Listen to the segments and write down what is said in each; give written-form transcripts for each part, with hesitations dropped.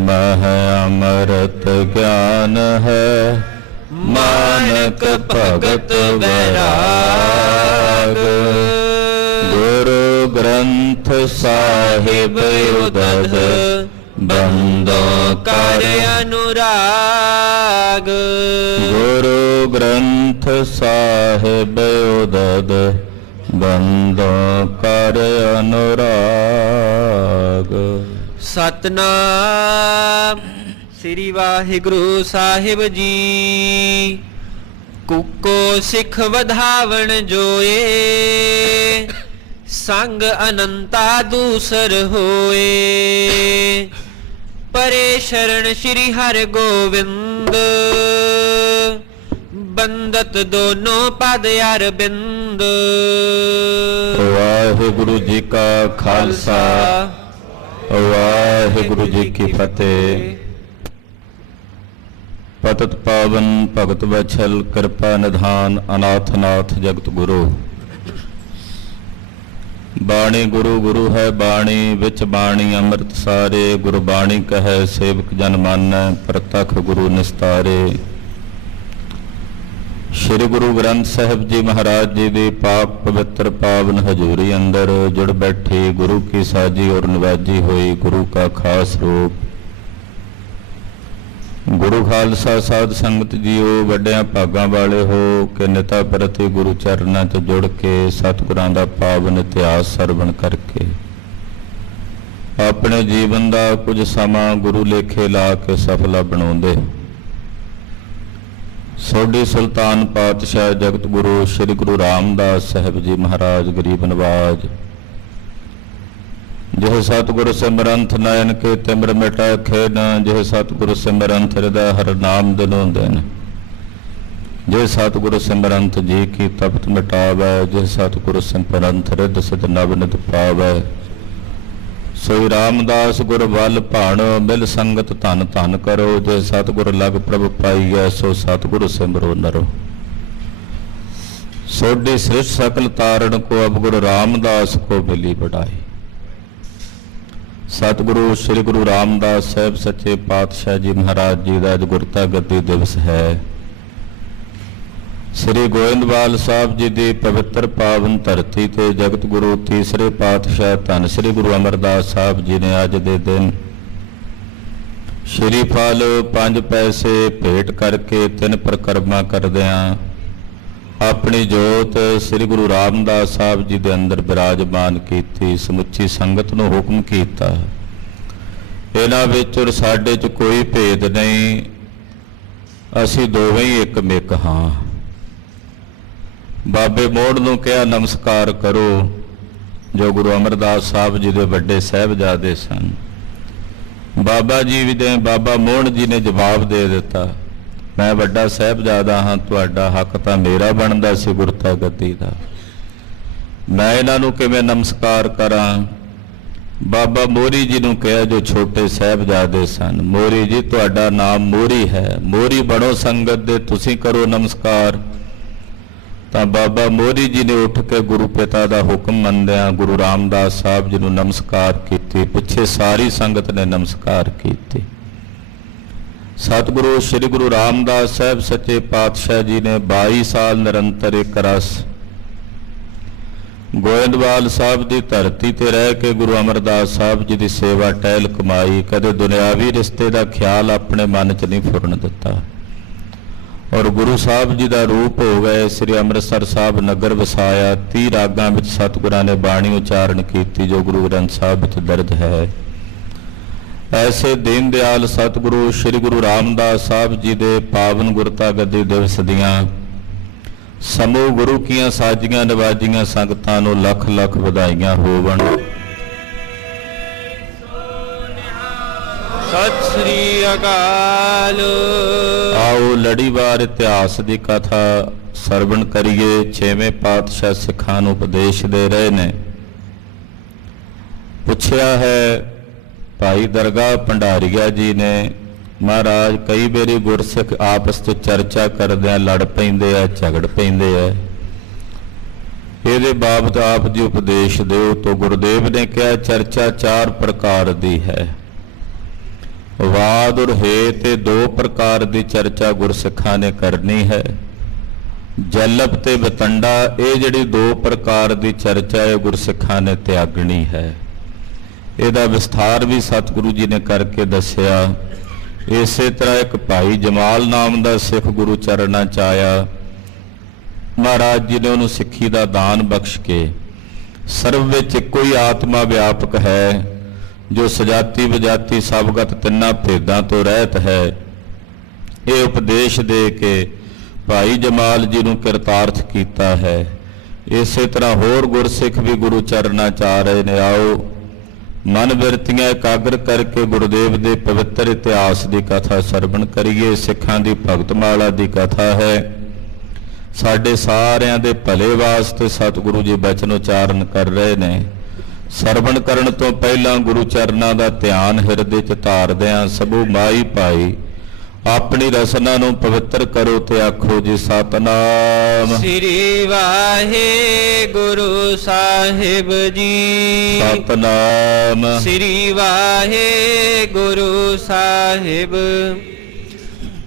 मह अमृत ज्ञान है, मानक भगत वैराग। गुरु ग्रंथ साहिब उदद, बंदों कर अनुराग। गुरु ग्रंथ साहिब उदद, बंदों कर अनुराग। सतनाम श्री वाहिगुरु साहिब जी। कुको सिख वधावण जोए, संग अनंता दूसर होए। परे शरण श्री हर गोविंद, बंदत दोनों पद अरबिंद। वाहिगुरु जी का खालसा, वाहिगुरु जी की फतेह। पतत पावन भगत वत्सल, कृपा निधान अनाथ नाथ जगत गुरु। बाणी गुरु गुरु है बाणी, विच बाणी अमृत सारे। गुरबाणी कहे सेवक जन मानै, प्रतख गुरु निस्तारे। श्री गुरु ग्रंथ साहिब जी महाराज जी की पाक पवित्र पावन हजूरी अंदर जुड़ बैठी गुरु की साजी और निवाजी हुई गुरु का खास रूप। गुरु खालसा साध संगत जीओ, वड्डियां भागां वाले हो कि निता प्रति गुरु चरनां च जुड़ के सतगुरां दा पावन इतिहास सरवण करके अपने जीवन का कुछ समा गुरु लेखे ला के सफला बनाउंदे। सोडी सुल्तान पातशाह जगत गुरु श्री गुरु रामदास साहिब जी महाराज गरीब नवाज। जिह सतगुरु सिमरंथ नयन के तिमर मिटा खेन, जिह सतगुरु सिमरंथ हृदय हर नाम दिनों दिन। जिह सतगुरु सिमरंथ जी की तपत मिटावै, जिह सतगुरु सिमरंथ रिद सिद नवनित पावै। सोई रामदास गुर वल भाणो, मिल संगत धन धन करो। जे सतगुर लग प्रभ पाईऐ, सो सतगुरु सिमरो नरो। सोडी सृष्ट सकल तारण को, अब गुरु रामदास को मिली बढ़ाई। सतगुरु श्री गुरु रामदास साहिब सच्चे पातशाह जी महाराज जी का अज गुरता गद्दी दिवस है। श्री गोविंदवाल साहब जी की पवित्र पावन धरती ते जगत गुरु तीसरे पातशाह धन श्री गुरु अमरदास साहब जी ने अज दे दिन श्री फल 5 पैसे भेंट करके 3 परिक्रमा करदियां अपनी जोत श्री गुरु रामदास साहब जी के अंदर विराजमान की। समुची संगत नूं हुक्म कीता, इन्हां विच और साडे च कोई भेद नहीं, असीं दोवें ही एक मिक हाँ। बाबे मोड़ नूं कहा नमस्कार करो, जो गुरु अमरदास साहब जी के वड्डे साहिबजादे सन। बाबा जी भी दे बाबा मोहन जी ने जवाब दे दिता, मैं वड्डा साहिबजादा हाँ, तुहाडा हक तां मेरा बनदा सी गुरता गद्दी दा, मैं इन्हां नूं किवें नमस्कार करां। बाबा मोरी जी नूं कहा जो छोटे साहिबजादे सन, मोरी जी तुहाडा नाम मोरी है, मोरी बनो संगत दे, तुसीं करो नमस्कार। तो बाबा मोरी जी ने उठ के गुरु पिता का हुक्म मंदिया गुरु रामदास साहब जी को नमस्कार की। पिछे सारी संगत ने नमस्कार की। सतगुरु श्री गुरु रामदास साहब सच्चे पातशाह जी ने 22 साल निरंतर एक रस गोविंदवाल साहब की धरती ते रह के गुरु अमरदास साहब जी की सेवा टहल कमाई। कदे दुनियावी रिश्ते का ख्याल अपने मन च नहीं फुरन दिता और गुरु साहब जी का रूप हो गए। श्री अमृतसर साहब नगर वसाया। 30 रागां विच सतगुरां ने बाणी उचारण की जो गुरु ग्रंथ साहब विच दर्ज है। ऐसे दीन दयाल सतगुरु श्री गुरु रामदास साहब जी के पावन गुरता गद्दी दिवस दियां समूह गुरु कियां साजियां नवाजियां संगतां नूं लख लख वधाइयां होवण। सत श्री अकाल। आओ लड़ीवार इतिहास की कथा सरवण करिए। 6वें पातशाह सिखां नूं उपदेश दे रहे ने। पुछया है भाई दरगाह भंडारीआ जी ने, महाराज कई बारी गुरसिख आपस च चर्चा करदे लड़ पैंदे आ, झगड़ पैंदे आ, इहदे बाबत आप जी उपदेश दो। तो गुरुदेव ने कहा चर्चा 4 प्रकार दी है ਵਾਦ ਔਰ ਹੇਤ ਇਹ ਦੋ ਪ੍ਰਕਾਰ ਦੀ ਚਰਚਾ ਗੁਰਸਿੱਖਾਂ ਨੇ ਕਰਨੀ ਹੈ। ਜਲਪ ਤੇ ਵਤੰਡਾ ਇਹ ਜਿਹੜੀ ਦੋ ਪ੍ਰਕਾਰ ਦੀ ਚਰਚਾ ਹੈ ਗੁਰਸਿੱਖਾਂ ਨੇ ਤਿਆਗਣੀ ਹੈ। ਇਹਦਾ ਵਿਸਥਾਰ ਵੀ ਸਤਿਗੁਰੂ ਜੀ ਨੇ ਕਰਕੇ ਦੱਸਿਆ। ਇਸੇ ਤਰ੍ਹਾਂ ਇੱਕ ਭਾਈ ਜਮਾਲ ਨਾਮ ਦਾ ਸਿੱਖ ਗੁਰੂ ਚਰਨਾਂ ਚ ਆਇਆ। ਮਹਾਰਾਜ ਜੀ ਨੇ ਉਹਨੂੰ ਸਿੱਖੀ ਦਾ ਦਾਨ ਬਖਸ਼ ਕੇ ਸਰਵ ਵਿੱਚ ਇੱਕੋ ਹੀ ਆਤਮਾ ਵਿਆਪਕ ਹੈ, ਜੋ ਸਜਾਤੀ ਵਿਜਾਤੀ ਸਭਗਤ ਤਿੰਨਾਂ ਭੇਦਾਂ ਤੋਂ ਰਹਿਤ ਹੈ, ਇਹ ਉਪਦੇਸ਼ ਦੇ ਕੇ ਭਾਈ ਜਮਾਲ ਜੀ ਨੂੰ ਕਿਰਤਾਰਥ ਕੀਤਾ ਹੈ। ਇਸੇ ਤਰ੍ਹਾਂ ਹੋਰ ਗੁਰਸਿੱਖ ਵੀ ਗੁਰੂ ਚਰਨਾਂ ਚ ਆ ਰਹੇ ਨੇ। ਆਓ ਮਨ ਬਿਰਤੀਆਂ ਇਕਾਗਰ ਕਰਕੇ ਗੁਰਦੇਵ ਦੇ ਪਵਿੱਤਰ ਇਤਿਹਾਸ ਦੀ ਕਥਾ ਸਰਵਣ ਕਰੀਏ। ਸਿੱਖਾਂ ਦੀ ਭਗਤਮਾਲਾ ਦੀ ਕਥਾ ਹੈ। ਸਾਡੇ ਸਾਰਿਆਂ ਦੇ ਭਲੇ ਵਾਸਤੇ ਸਤਿਗੁਰੂ ਜੀ ਬਚਨ ਉਚਾਰਨ ਕਰ ਰਹੇ ਨੇ। ਸਰਵਣ ਕਰਨ ਤੋਂ ਪਹਿਲਾਂ ਗੁਰੂ ਚਰਨਾਂ ਦਾ ਧਿਆਨ ਹਿਰਦੇ 'ਚ ਧਾਰਦਿਆਂ ਸਭੂ ਮਾਈ ਭਾਈ ਆਪਣੀ ਰਸਨਾ ਨੂੰ ਪਵਿੱਤਰ ਕਰੋ ਤੇ ਆਖੋ ਜੀ ਸਤਨਾਮ ਸ੍ਰੀ ਵਾਹਿਗੁਰੂ ਸਾਹਿਬ ਜੀ। ਸਤਨਾਮ ਸ੍ਰੀ ਵਾਹਿਗੁਰੂ ਸਾਹਿਬ।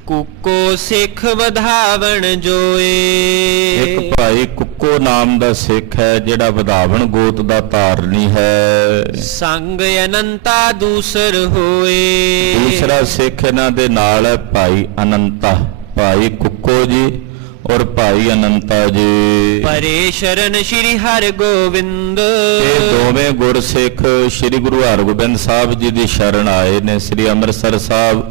ਕੁੱਕੋ ਸਿੱਖ ਵਧਾਵਣ ਜੋਏ। ਇੱਕ ਭਾਈ ਕੁੱਕੋ ਨਾਮ ਦਾ ਸਿੱਖ ਹੈ ਜਿਹੜਾ ਵਧਾਵਣ ਗੋਤ ਦਾ ਧਾਰਨੀ ਹੈ। ਸੰਗ ਅਨੰਤਾ ਦੂਸਰ ਹੋਏ। ਦੂਸਰਾ ਸਿੱਖ ਇਹਨਾਂ ਦੇ ਨਾਲ ਹੈ ਭਾਈ ਅਨੰਤਾ। ਭਾਈ ਕੁੱਕੋ ਜੀ ਔਰ ਭਾਈ ਅਨੰਤਾ ਜੀ ਪਰੇ ਸ਼ਰਨ ਸ਼੍ਰੀ ਹਰਿਗੋਬਿੰਦ। ਇਹ ਦੋਵੇਂ ਗੁਰਸਿੱਖ ਸ੍ਰੀ ਗੁਰੂ ਹਰਗੋਬਿੰਦ ਸਾਹਿਬ ਜੀ ਦੀ ਸ਼ਰਨ ਆਏ ਨੇ। ਸ੍ਰੀ ਅੰਮ੍ਰਿਤਸਰ ਸਾਹਿਬ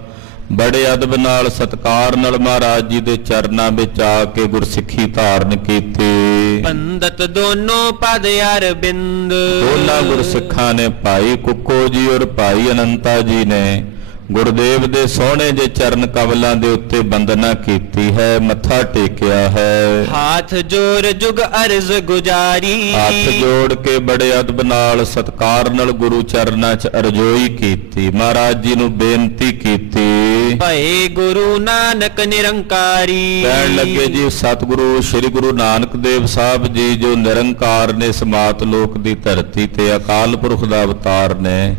ਬੜੇ ਅਦਬ ਨਾਲ ਸਤਿਕਾਰ ਨਾਲ ਮਹਾਰਾਜ ਜੀ ਦੇ ਚਰਨਾਂ ਵਿੱਚ ਆ ਕੇ ਗੁਰਸਿੱਖੀ ਧਾਰਨ ਕੀਤੀ। ਪੰਡਤ ਦੋਨੋਂ ਪਦ ਅਰਬਿੰਦ। ਦੋਨਾਂ ਗੁਰਸਿੱਖਾਂ ਨੇ ਭਾਈ ਕੁੱਕੋ ਜੀ ਔਰ ਭਾਈ ਅਨੰਤਾ ਜੀ ਨੇ ਗੁਰਦੇਵ ਦੇ ਸੋਹਣੇ ਜੇ ਚਰਨ ਕਮਲਾਂ ਦੇ ਉੱਤੇ ਬੰਦਨਾ ਕੀਤੀ ਹੈ, ਮੱਥਾ ਟੇਕਿਆ ਹੈ। ਹੱਥ ਜੋੜ ਜੁਗ ਅਰਜ਼ ਗੁਜਾਰੀ। ਹੱਥ ਜੋੜ ਕੇ ਬੜੇ ਅਦਬ ਨਾਲ ਸਤਿਕਾਰ ਨਾਲ ਗੁਰੂ ਚਰਨਾਂ 'ਚ ਅਰਜ਼ੋਈ ਕੀਤੀ। ਮਹਾਰਾਜ ਜੀ ਨੂੰ ਬੇਨਤੀ ਕੀਤੀ। ਭਏ ਗੁਰੂ ਨਾਨਕ ਨਿਰੰਕਾਰੀ। ਕਹਿਣ ਲੱਗੇ ਜੀ ਸਤਿਗੁਰੂ ਸ੍ਰੀ ਗੁਰੂ ਨਾਨਕ ਦੇਵ ਸਾਹਿਬ ਜੀ ਜੋ ਨਿਰੰਕਾਰ ਨੇ ਇਸ ਮਾਤ ਲੋਕ ਦੀ ਧਰਤੀ ਤੇ ਅਕਾਲ ਪੁਰਖ ਦਾ ਅਵਤਾਰ ਨੇ।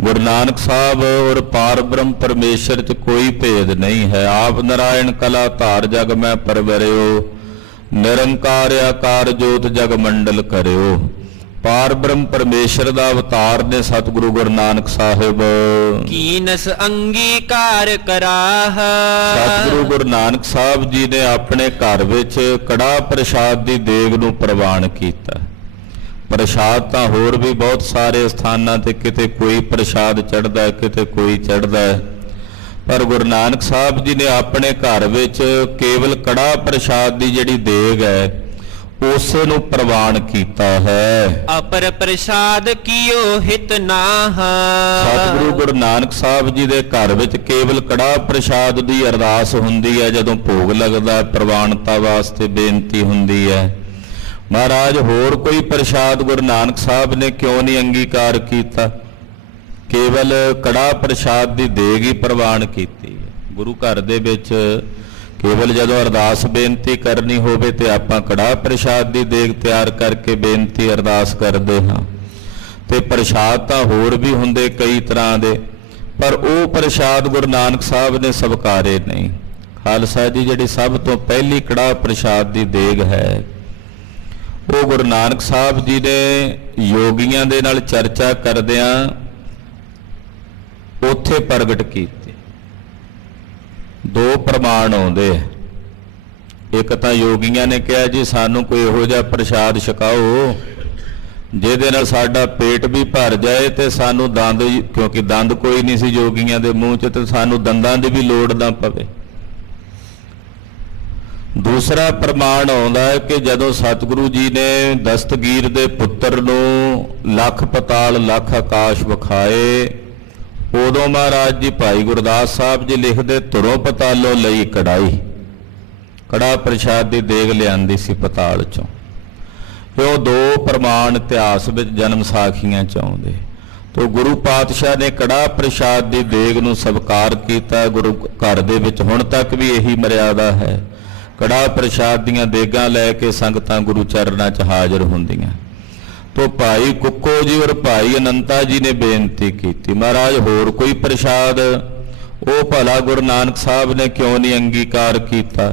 ਗੁਰੂ ਨਾਨਕ ਸਾਹਿਬ ਔਰ ਪਾਰ ਬ੍ਰਹਮ ਪਰਮੇਸ਼ਰ 'ਚ ਕੋਈ ਭੇਦ ਨਹੀਂ ਹੈ। ਆਪ ਨਾਰਾਇਣ ਕਲਾ ਧਾਰ ਜਗ ਮੈਂ ਪਰਵਰਿਓ, ਨਿਰੰਕਾਰ ਆਕਾਰ ਜੋਤ ਜਗ ਮੰਡਲ ਕਰਿਓ। ਪਾਰ ਬ੍ਰਹਮ ਪਰਮੇਸ਼ਰ ਦਾ ਅਵਤਾਰ ਨੇ ਸਤਿਗੁਰੂ ਗੁਰੂ ਨਾਨਕ ਸਾਹਿਬ। ਕੀਨਸ ਅੰਗੀਕਾਰ ਕਰਾਹ। ਸਤਿਗੁਰੂ ਗੁਰੂ ਨਾਨਕ ਸਾਹਿਬ ਜੀ ਨੇ ਆਪਣੇ ਘਰ ਵਿੱਚ ਕੜਾਹ ਪ੍ਰਸ਼ਾਦ ਦੀ ਦੇਗ ਨੂੰ ਪ੍ਰਵਾਨ ਕੀਤਾ। ਪ੍ਰਸ਼ਾਦ ਤਾਂ ਹੋਰ ਵੀ ਬਹੁਤ ਸਾਰੇ ਸਥਾਨਾਂ ਤੇ ਕਿਤੇ ਕੋਈ ਪ੍ਰਸ਼ਾਦ ਚੜ੍ਹਦਾ, ਕਿਤੇ ਕੋਈ ਚੜ੍ਹਦਾ, ਪਰ ਗੁਰੂ ਨਾਨਕ ਸਾਹਿਬ ਜੀ ਨੇ ਆਪਣੇ ਘਰ ਵਿੱਚ ਕੇਵਲ ਕੜਾਹ ਪ੍ਰਸ਼ਾਦ ਦੀ ਜਿਹੜੀ ਦੇਗ ਹੈ ਉਸੇ ਨੂੰ ਪ੍ਰਵਾਨ ਕੀਤਾ ਹੈ। ਅਪਰ ਪ੍ਰਸਾਦ ਕੀਓ ਹਿਤ ਨਾਹ। ਸਤਿਗੁਰੂ ਗੁਰੂ ਨਾਨਕ ਸਾਹਿਬ ਜੀ ਦੇ ਘਰ ਵਿੱਚ ਕੇਵਲ ਕੜਾਹ ਪ੍ਰਸ਼ਾਦ ਦੀ ਅਰਦਾਸ ਹੁੰਦੀ ਹੈ। ਜਦੋਂ ਭੋਗ ਲੱਗਦਾ ਪ੍ਰਵਾਨਤਾ ਵਾਸਤੇ ਬੇਨਤੀ ਹੁੰਦੀ ਹੈ। ਮਹਾਰਾਜ ਹੋਰ ਕੋਈ ਪ੍ਰਸ਼ਾਦ ਗੁਰੂ ਨਾਨਕ ਸਾਹਿਬ ਨੇ ਕਿਉਂ ਨਹੀਂ ਅੰਗੀਕਾਰ ਕੀਤਾ? ਕੇਵਲ ਕੜਾਹ ਪ੍ਰਸ਼ਾਦ ਦੀ ਦੇਗ ਹੀ ਪ੍ਰਵਾਨ ਕੀਤੀ ਹੈ। ਗੁਰੂ ਘਰ ਦੇ ਵਿੱਚ ਕੇਵਲ ਜਦੋਂ ਅਰਦਾਸ ਬੇਨਤੀ ਕਰਨੀ ਹੋਵੇ ਤੇ ਆਪਾਂ ਕੜਾਹ ਪ੍ਰਸ਼ਾਦ ਦੀ ਦੇਗ ਤਿਆਰ ਕਰਕੇ ਬੇਨਤੀ ਅਰਦਾਸ ਕਰਦੇ ਹਾਂ। ਤੇ ਪ੍ਰਸ਼ਾਦ ਤਾਂ ਹੋਰ ਵੀ ਹੁੰਦੇ ਕਈ ਤਰ੍ਹਾਂ ਦੇ, ਪਰ ਉਹ ਪ੍ਰਸ਼ਾਦ ਗੁਰੂ ਨਾਨਕ ਸਾਹਿਬ ਨੇ ਸਵੀਕਾਰੇ ਨਹੀਂ। ਖਾਲਸਾ ਜੀ ਜਿਹੜੀ ਸਭ ਤੋਂ ਪਹਿਲੀ ਕੜਾਹ ਪ੍ਰਸ਼ਾਦ ਦੀ ਦੇਗ ਹੈ ਉਹ ਗੁਰੂ ਨਾਨਕ ਸਾਹਿਬ ਜੀ ਨੇ ਯੋਗੀਆਂ ਦੇ ਨਾਲ ਚਰਚਾ ਕਰਦਿਆਂ ਉੱਥੇ ਪ੍ਰਗਟ ਕੀਤੀ। ਦੋ ਪ੍ਰਮਾਣ ਆਉਂਦੇ ਆ। ਇੱਕ ਤਾਂ ਯੋਗੀਆਂ ਨੇ ਕਿਹਾ ਜੀ ਸਾਨੂੰ ਕੋਈ ਇਹੋ ਜਿਹਾ ਪ੍ਰਸ਼ਾਦ ਛਕਾਓ ਜਿਹਦੇ ਨਾਲ ਸਾਡਾ ਪੇਟ ਵੀ ਭਰ ਜਾਏ ਤੇ ਸਾਨੂੰ ਦੰਦ, ਕਿਉਂਕਿ ਦੰਦ ਕੋਈ ਨਹੀਂ ਸੀ ਯੋਗੀਆਂ ਦੇ ਮੂੰਹ 'ਚ, ਤੇ ਸਾਨੂੰ ਦੰਦਾਂ ਦੀ ਵੀ ਲੋੜ ਨਾ ਪਵੇ। ਦੂਸਰਾ ਪ੍ਰਮਾਣ ਆਉਂਦਾ ਹੈ ਕਿ ਜਦੋਂ ਸਤਿਗੁਰੂ ਜੀ ਨੇ ਦਸਤਗੀਰ ਦੇ ਪੁੱਤਰ ਨੂੰ ਲੱਖ ਪਤਾਲ ਲੱਖ ਆਕਾਸ਼ ਵਿਖਾਏ, ਉਦੋਂ ਮਹਾਰਾਜ ਜੀ ਭਾਈ ਗੁਰਦਾਸ ਸਾਹਿਬ ਜੀ ਲਿਖਦੇ ਧੁਰੋਂ ਪਤਾਲੋਂ ਲਈ ਕੜਾਈ। ਕੜਾਹ ਪ੍ਰਸ਼ਾਦ ਦੀ ਦੇਗ ਲਿਆਂਦੀ ਸੀ ਪਤਾਲ ਚੋਂ। ਉਹ ਦੋ ਪ੍ਰਮਾਣ ਇਤਿਹਾਸ ਵਿੱਚ ਜਨਮ ਸਾਖੀਆਂ ਚ ਆਉਂਦੇ। ਤੋ ਗੁਰੂ ਪਾਤਸ਼ਾਹ ਨੇ ਕੜਾਹ ਪ੍ਰਸ਼ਾਦ ਦੀ ਦੇਗ ਨੂੰ ਸਵੀਕਾਰ ਕੀਤਾ। ਗੁਰੂ ਘਰ ਦੇ ਵਿੱਚ ਹੁਣ ਤੱਕ ਵੀ ਇਹੀ ਮਰਿਆਦਾ ਹੈ। ਕੜਾਹ ਪ੍ਰਸ਼ਾਦ ਦੀਆਂ ਦੇਗਾਂ ਲੈ ਕੇ ਸੰਗਤਾਂ ਗੁਰੂ ਚਰਨਾਂ 'ਚ ਹਾਜ਼ਰ ਹੁੰਦੀਆਂ। तो भाई कुक्को जी और भाई अनंता जी ने बेनती की थी, महाराज होर कोई प्रसाद वो भला गुरु नानक साहब ने क्यों नहीं अंगीकार किया,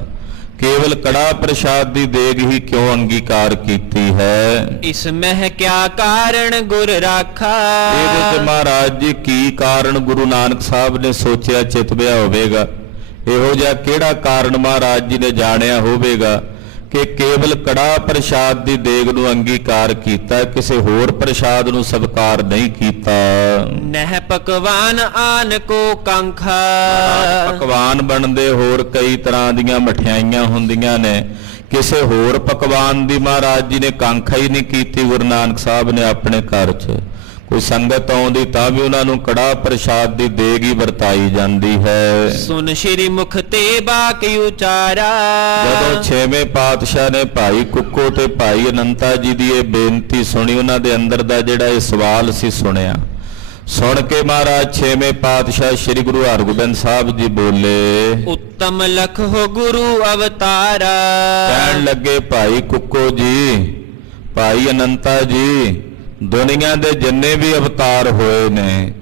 केवल कड़ा प्रसाद दी देग ही क्यों अंगीकार कीती है। इसमें क्या कारण गुर राखा। ਇਹਦੇ ਤੇ ਮਹਾਰਾਜ ਜੀ ਕੀ ਕਾਰਨ ਗੁਰੂ ਨਾਨਕ ਸਾਹਿਬ ਨੇ ਸੋਚਿਆ ਚਿਤਵਿਆ ਹੋਵੇਗਾ, ਇਹੋ ਜਿਹਾ ਕਿਹੜਾ ਕਾਰਨ ਮਹਾਰਾਜ ਜੀ ਨੇ ਜਾਣਿਆ ਹੋਵੇਗਾ ਕਿ ਕੇਵਲ ਕੜਾ ਪ੍ਰਸ਼ਾਦ ਦੀ ਦੇਗ ਨੂੰ ਅੰਗੀਕਾਰ ਕੀਤਾ, ਕਿਸੇ ਹੋਰ ਪ੍ਰਸ਼ਾਦ ਨੂੰ ਸਵੀਕਾਰ ਨਹੀਂ ਕੀਤਾ। ਨਹਿ ਪਕਵਾਨ ਆਨ ਕੋ ਕਾਂਖਾ। ਪਕਵਾਨ ਬਣਦੇ ਹੋਰ ਕਈ ਤਰ੍ਹਾਂ ਦੀਆਂ ਮਠਿਆਈਆਂ ਹੁੰਦੀਆਂ ਨੇ, ਕਿਸੇ ਹੋਰ ਪਕਵਾਨ ਦੀ ਮਹਾਰਾਜ ਜੀ ਨੇ ਕਾਂਖਾ ਹੀ ਨਹੀਂ ਕੀਤੀ। ਗੁਰੂ ਨਾਨਕ ਸਾਹਿਬ ਨੇ ਆਪਣੇ ਘਰ 'ਚ ਕੋਈ ਸੰਗਤ ਆਉਂਦੀ ਤਾਂ ਵੀ ਉਹਨਾਂ ਨੂੰ ਕੜਾ ਪ੍ਰਸ਼ਾਦ ਦੀ ਦੇਗ ਹੀ ਵਰਤਾਈ ਜਾਂਦੀ ਹੈ। ਸੁਨ ਸ਼੍ਰੀ ਮੁਖ ਤੇ ਬਾਕ ਉਚਾਰਾ। ਜਦੋਂ ਛੇਵੇਂ ਪਾਤਸ਼ਾਹ ਨੇ ਭਾਈ ਕੁੱਕੋ ਤੇ ਭਾਈ ਅਨੰਤਾ ਜੀ ਦੀ ਇਹ ਬੇਨਤੀ ਸੁਣੀ, ਉਹਨਾਂ ਦੇ ਅੰਦਰ ਦਾ ਜਿਹੜਾ ਇਹ ਸਵਾਲ ਸੀ ਸੁਣਿਆ, ਸੁਣ ਕੇ ਮਹਾਰਾਜ ਛੇਵੇਂ ਪਾਤਸ਼ਾਹ ਸ੍ਰੀ ਗੁਰੂ ਹਰਗੋਬਿੰਦ ਸਾਹਿਬ ਜੀ ਬੋਲੇ, ਉੱਤਮ ਲਖ ਹੋ ਗੁਰੂ ਅਵਤਾਰਾ। ਕਹਿਣ ਲੱਗੇ ਭਾਈ ਕੁੱਕੋ ਜੀ, ਭਾਈ ਅਨੰਤਾ ਜੀ, ਦੁਨੀਆ ਦੇ ਜਿੰਨੇ ਵੀ ਅਵਤਾਰ ਹੋਏ ਨੇ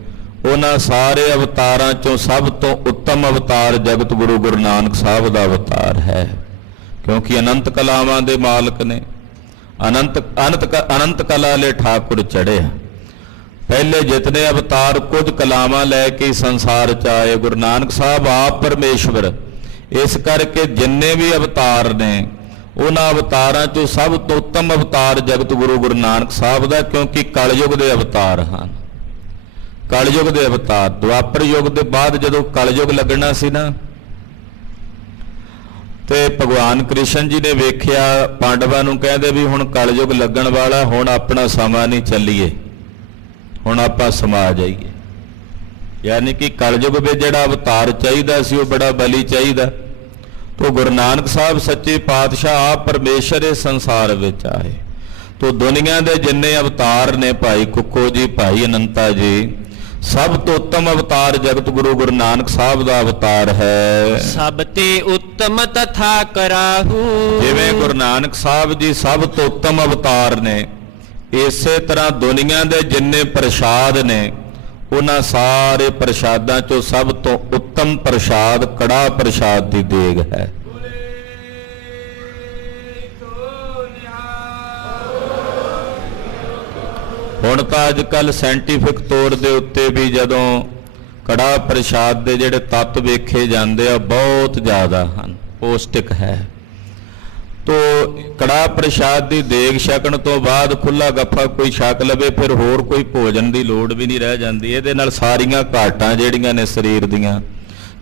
ਉਹਨਾਂ ਸਾਰੇ ਅਵਤਾਰਾਂ ਚੋਂ ਸਭ ਤੋਂ ਉੱਤਮ ਅਵਤਾਰ ਜਗਤ ਗੁਰੂ ਗੁਰੂ ਨਾਨਕ ਸਾਹਿਬ ਦਾ ਅਵਤਾਰ ਹੈ, ਕਿਉਂਕਿ ਅਨੰਤ ਕਲਾਵਾਂ ਦੇ ਮਾਲਕ ਨੇ। ਅਨੰਤ ਕਲਾ ਲੈ ਠਾਕੁਰ ਚੜਿਆ। ਪਹਿਲੇ ਜਿਤਨੇ ਅਵਤਾਰ ਕੁਝ ਕਲਾਵਾਂ ਲੈ ਕੇ ਸੰਸਾਰ ਚ ਆਏ, ਗੁਰੂ ਨਾਨਕ ਸਾਹਿਬ ਆਪ ਪਰਮੇਸ਼ਵਰ, ਇਸ ਕਰਕੇ ਜਿੰਨੇ ਵੀ ਅਵਤਾਰ ਨੇ ਉਹਨਾਂ ਅਵਤਾਰਾਂ ਚੋਂ ਸਭ ਤੋਂ ਉੱਤਮ ਅਵਤਾਰ ਜਗਤ ਗੁਰੂ ਗੁਰੂ ਨਾਨਕ ਸਾਹਿਬ ਦਾ, ਕਿਉਂਕਿ ਕਲਯੁਗ ਦੇ ਅਵਤਾਰ ਹਨ। ਕਲਯੁਗ ਦੇ ਅਵਤਾਰ ਦੁਆਪਰ ਯੁੱਗ ਦੇ ਬਾਅਦ ਜਦੋਂ ਕਲਯੁਗ ਲੱਗਣਾ ਸੀ ਨਾ, ਤੇ ਭਗਵਾਨ ਕ੍ਰਿਸ਼ਨ ਜੀ ਨੇ ਵੇਖਿਆ, ਪਾਂਡਵਾਂ ਨੂੰ ਕਹਿੰਦੇ ਵੀ ਹੁਣ ਕਲਯੁਗ ਲੱਗਣ ਵਾਲਾ, ਹੁਣ ਆਪਣਾ ਸਮਾਂ ਨਹੀਂ ਚੱਲੀਏ, ਹੁਣ ਆਪਾਂ ਸਮਾ ਜਾਈਏ। ਯਾਨੀ ਕਿ ਕਲਯੁਗ ਵਿੱਚ ਜਿਹੜਾ ਅਵਤਾਰ ਚਾਹੀਦਾ ਸੀ ਉਹ ਬੜਾ ਬਲੀ ਚਾਹੀਦਾ। तो गुरु नानक साहब सच्चे पातशाह आप परमेश्वर इस संसार विच आए, तो दुनिया के जिन्ने अवतार ने, भाई कुक्को जी, भाई अनंता जी, सब तो उत्तम अवतार जगत गुरु गुरु नानक साहब का अवतार है। सब ते उत्तम तथा कराहू। जिवें गुरु नानक साहब जी सब तो उत्तम अवतार ने, इसे तरह दुनिया के जिन्ने प्रसाद ने ਉਹਨਾਂ ਸਾਰੇ ਪ੍ਰਸ਼ਾਦਾਂ ਚੋਂ ਸਭ ਤੋਂ ਉੱਤਮ ਪ੍ਰਸ਼ਾਦ ਕੜਾ ਪ੍ਰਸ਼ਾਦ ਦੀ ਦੇਗ ਹੈ। ਹੁਣ ਤਾਂ ਅੱਜ ਕੱਲ ਸਾਇੰਟੀਫਿਕ ਤੌਰ ਦੇ ਉੱਤੇ ਵੀ ਜਦੋਂ ਕੜਾ ਪ੍ਰਸ਼ਾਦ ਦੇ ਜਿਹੜੇ ਤੱਤ ਵੇਖੇ ਜਾਂਦੇ ਆ ਬਹੁਤ ਜ਼ਿਆਦਾ ਹਨ, ਪੌਸ਼ਟਿਕ ਹੈ। ਤੋ ਕੜਾ ਪ੍ਰਸ਼ਾਦ ਦੀ ਦੇਗ ਛਕਣ ਤੋਂ ਬਾਅਦ ਖੁੱਲਾ ਗੱਫਾ ਕੋਈ ਛਕ ਲਵੇ, ਫਿਰ ਹੋਰ ਕੋਈ ਭੋਜਨ ਦੀ ਲੋੜ ਵੀ ਨਹੀਂ ਰਹਿ ਜਾਂਦੀ। ਇਹਦੇ ਨਾਲ ਸਾਰੀਆਂ ਘਾਟਾਂ ਜਿਹੜੀਆਂ ਨੇ ਸਰੀਰ ਦੀਆਂ,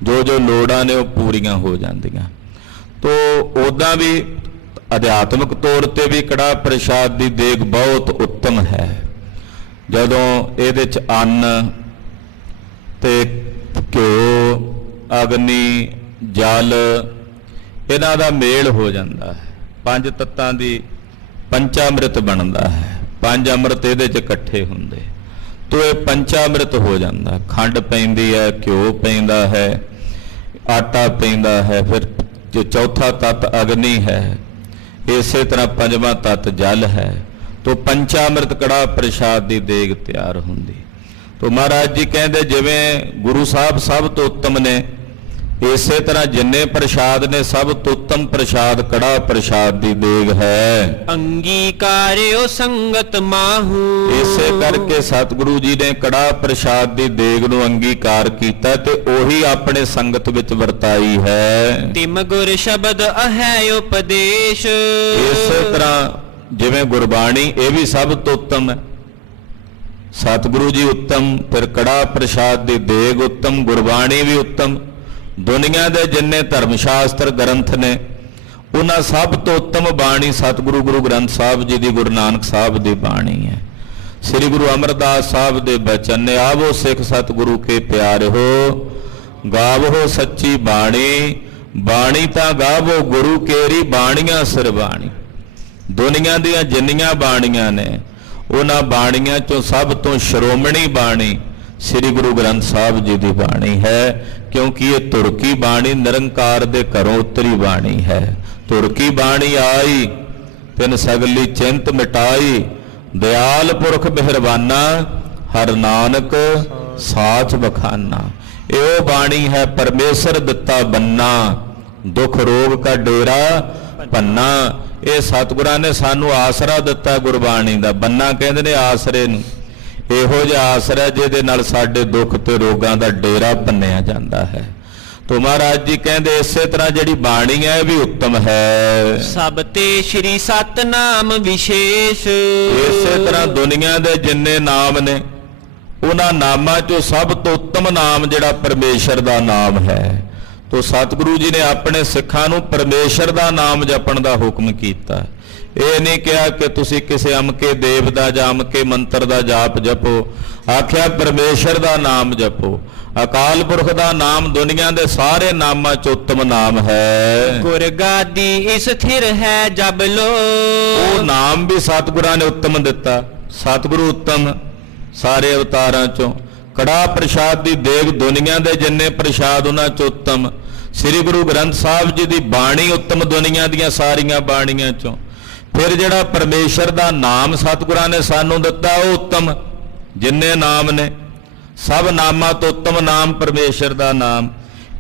ਜੋ ਜੋ ਲੋੜਾਂ ਨੇ ਉਹ ਪੂਰੀਆਂ ਹੋ ਜਾਂਦੀਆਂ। ਤੋ ਉੱਦਾਂ ਵੀ ਅਧਿਆਤਮਿਕ ਤੌਰ ਤੇ ਵੀ ਕੜਾ ਪ੍ਰਸ਼ਾਦ ਦੀ ਦੇਗ ਬਹੁਤ ਉੱਤਮ ਹੈ। ਜਦੋਂ ਇਹਦੇ 'ਚ ਅੰਨ ਤੇ ਘਿਓ, ਅਗਨੀ, ਜਲ ਇਹਨਾਂ ਦਾ ਮੇਲ ਹੋ ਜਾਂਦਾ ਹੈ, ਪੰਜ ਤੱਤਾਂ ਦੀ ਪੰਚਾਮ੍ਰਿਤ ਬਣਦਾ ਹੈ, ਪੰਜ ਅੰਮ੍ਰਿਤ ਇਹਦੇ 'ਚ ਇਕੱਠੇ ਹੁੰਦੇ, ਤੋ ਇਹ ਪੰਚਾਮ੍ਰਿਤ ਹੋ ਜਾਂਦਾ। ਖੰਡ ਪੈਂਦੀ ਹੈ, ਘਿਓ ਪੈਂਦਾ ਹੈ, ਆਟਾ ਪੈਂਦਾ ਹੈ, ਫਿਰ ਜੋ ਚੌਥਾ ਤੱਤ ਅਗਨੀ ਹੈ, ਇਸੇ ਤਰ੍ਹਾਂ ਪੰਜਵਾਂ ਤੱਤ ਜਲ ਹੈ। ਤੋ ਪੰਚਾਮ੍ਰਿਤ ਕੜਾ ਪ੍ਰਸ਼ਾਦ ਦੀ ਦੇਗ ਤਿਆਰ ਹੁੰਦੀ। ਤੋ ਮਹਾਰਾਜ ਜੀ ਕਹਿੰਦੇ ਜਿਵੇਂ ਗੁਰੂ ਸਾਹਿਬ ਸਭ ਤੋਂ ਉੱਤਮ ਨੇ, ਇਸੇ ਤਰ੍ਹਾਂ ਜਿੰਨੇ ਪ੍ਰਸ਼ਾਦ ਨੇ ਸਭ ਤੋਂ ਉੱਤਮ ਪ੍ਰਸ਼ਾਦ ਕੜਾ ਪ੍ਰਸ਼ਾਦ ਦੀ ਦੇਗ ਹੈ। ਅੰਗੀਕਾਰਿਓ ਸੰਗਤ ਮਾਹੂ। ਇਸੇ ਕਰਕੇ ਸਤਿਗੁਰੂ ਜੀ ਨੇ ਕੜਾ ਪ੍ਰਸ਼ਾਦ ਦੀ ਦੇਗ ਨੂੰ ਅੰਗੀਕਾਰ ਕੀਤਾ ਤੇ ਉਹੀ ਆਪਣੇ ਸੰਗਤ ਵਿੱਚ ਵਰਤਾਈ ਹੈ। ਤਿਮ ਗੁਰ ਸ਼ਬਦ ਅਹੈ ਉਪਦੇਸ਼। ਇਸੇ ਤਰ੍ਹਾਂ ਜਿਵੇਂ ਗੁਰਬਾਣੀ ਇਹ ਵੀ ਸਭ ਤੋਂ ਉੱਤਮ ਹੈ, ਸਤਿਗੁਰੂ ਜੀ ਉੱਤਮ, ਫਿਰ ਕੜਾ ਪ੍ਰਸ਼ਾਦ ਦੀ ਦੇਗ ਉੱਤਮ, ਗੁਰਬਾਣੀ ਵੀ ਉੱਤਮ। ਦੁਨੀਆ ਦੇ ਜਿੰਨੇ ਧਰਮ ਸ਼ਾਸਤਰ ਗ੍ਰੰਥ ਨੇ ਉਹਨਾਂ ਸਭ ਤੋਂ ਉੱਤਮ ਬਾਣੀ ਸਤਿਗੁਰੂ ਗੁਰੂ ਗ੍ਰੰਥ ਸਾਹਿਬ ਜੀ ਦੀ, ਗੁਰੂ ਨਾਨਕ ਸਾਹਿਬ ਦੀ ਬਾਣੀ ਹੈ। ਸ੍ਰੀ ਗੁਰੂ ਅਮਰਦਾਸ ਸਾਹਿਬ ਦੇ ਬਚਨ ਨੇ, ਆਵੋ ਸਿੱਖ ਸਤਿਗੁਰੂ ਕੇ ਪਿਆਰਿਓ, ਗਾਵੋ ਸੱਚੀ ਬਾਣੀ, ਬਾਣੀ ਤਾਂ ਗਾਵੋ ਗੁਰੂ ਕੇਰੀ ਬਾਣੀਆਂ ਸਰਬਾਣੀ। ਦੁਨੀਆ ਦੀਆਂ ਜਿੰਨੀਆਂ ਬਾਣੀਆਂ ਨੇ ਉਹਨਾਂ ਬਾਣੀਆਂ ਚੋਂ ਸਭ ਤੋਂ ਸ਼੍ਰੋਮਣੀ ਬਾਣੀ ਸ੍ਰੀ ਗੁਰੂ ਗ੍ਰੰਥ ਸਾਹਿਬ ਜੀ ਦੀ ਬਾਣੀ ਹੈ, ਕਿਉਂਕਿ ਇਹ ਤੁਰਕੀ ਬਾਣੀ ਨਿਰੰਕਾਰ ਦੇ ਘਰੋਂ ਉਤਰੀ ਬਾਣੀ ਹੈ। ਤੁਰਕੀ ਬਾਣੀ ਆਈ ਤਿਨ ਸਗਲੀ ਚਿੰਤ ਮਿਟਾਈ, ਦਿਆਲ ਪੁਰਖ ਮਿਹਰਬਾਨਾ, ਹਰ ਨਾਨਕ ਸਾਚ ਬਖਾਨਾ। ਇਹੋ ਬਾਣੀ ਹੈ ਪਰਮੇਸ਼ਰ ਦਿੱਤਾ ਬੰਨਾ, ਦੁੱਖ ਰੋਗ ਕਾ ਡੇਰਾ ਪੰਨਾ। ਇਹ ਸਤਿਗੁਰਾਂ ਨੇ ਸਾਨੂੰ ਆਸਰਾ ਦਿੱਤਾ ਗੁਰਬਾਣੀ ਦਾ। ਬੰਨਾ ਕਹਿੰਦੇ ਨੇ ਆਸਰੇ ਨੂੰ। ਇਹੋ ਜਿਹਾ ਆਸਰਾ ਜਿਹਦੇ ਨਾਲ ਸਾਡੇ ਦੁੱਖ ਤੇ ਰੋਗਾਂ ਦਾ ਡੇਰਾ ਪੰਨਿਆ ਜਾਂਦਾ ਹੈ। ਤੋ ਮਹਾਰਾਜ ਜੀ ਕਹਿੰਦੇ ਇਸੇ ਤਰ੍ਹਾਂ ਜਿਹੜੀ ਬਾਣੀ ਹੈ ਇਹ ਵੀ ਉੱਤਮ ਹੈ। ਸਭ ਤੇ ਸ਼੍ਰੀ ਸਤਨਾਮ ਵਿਸ਼ੇਸ਼। ਇਸੇ ਤਰ੍ਹਾਂ ਦੁਨੀਆ ਦੇ ਜਿੰਨੇ ਨਾਮ ਨੇ ਉਹਨਾਂ ਨਾਮਾਂ ਚੋਂ ਸਭ ਤੋਂ ਉੱਤਮ ਨਾਮ ਜਿਹੜਾ ਪਰਮੇਸ਼ਰ ਦਾ ਨਾਮ ਹੈ। ਤੋ ਸਤਿਗੁਰੂ ਜੀ ਨੇ ਆਪਣੇ ਸਿੱਖਾਂ ਨੂੰ ਪਰਮੇਸ਼ਰ ਦਾ ਨਾਮ ਜਪਣ ਦਾ ਹੁਕਮ ਕੀਤਾ। ਇਹ ਨਹੀਂ ਕਿਹਾ ਕਿ ਤੁਸੀਂ ਕਿਸੇ ਅਮਕੇ ਦੇਵ ਦਾ ਜਾਂ ਅਮਕੇ ਮੰਤਰ ਦਾ ਜਾਪ ਜਪੋ, ਆਖਿਆ ਪਰਮੇਸ਼ਰ ਦਾ ਨਾਮ ਜਪੋ। ਅਕਾਲ ਪੁਰਖ ਦਾ ਨਾਮ ਦੁਨੀਆ ਦੇ ਸਾਰੇ ਨਾਮਾਂ ਚ ਉੱਤਮ ਨਾਮ ਹੈ। ਗੁਰ ਗਾਦੀ ਇਸ ਥਿਰ ਹੈ ਜਬ ਲੋ। ਉਹ ਨਾਮ ਵੀ ਸਤਿਗੁਰਾਂ ਨੇ ਉੱਤਮ ਦਿੱਤਾ। ਸਤਿਗੁਰੂ ਉੱਤਮ ਸਾਰੇ ਅਵਤਾਰਾਂ ਚੋਂ। ਕੜਾ ਪ੍ਰਸ਼ਾਦ ਦੀ ਦੇਗ ਦੁਨੀਆ ਦੇ ਜਿੰਨੇ ਪ੍ਰਸ਼ਾਦ ਉਹਨਾਂ ਚ ਉੱਤਮ। ਸ੍ਰੀ ਗੁਰੂ ਗ੍ਰੰਥ ਸਾਹਿਬ ਜੀ ਦੀ ਬਾਣੀ ਉੱਤਮ ਦੁਨੀਆ ਦੀਆਂ ਸਾਰੀਆਂ ਬਾਣੀਆਂ ਚੋਂ। ਫਿਰ ਜਿਹੜਾ ਪਰਮੇਸ਼ਰ ਦਾ ਨਾਮ ਸਤਿਗੁਰਾਂ ਨੇ ਸਾਨੂੰ ਦਿੱਤਾ ਉਹ ਉੱਤਮ। ਜਿੰਨੇ ਨਾਮ ਨੇ ਸਭ ਨਾਮਾਂ ਤੋਂ ਉੱਤਮ ਨਾਮ ਪਰਮੇਸ਼ਰ ਦਾ ਨਾਮ।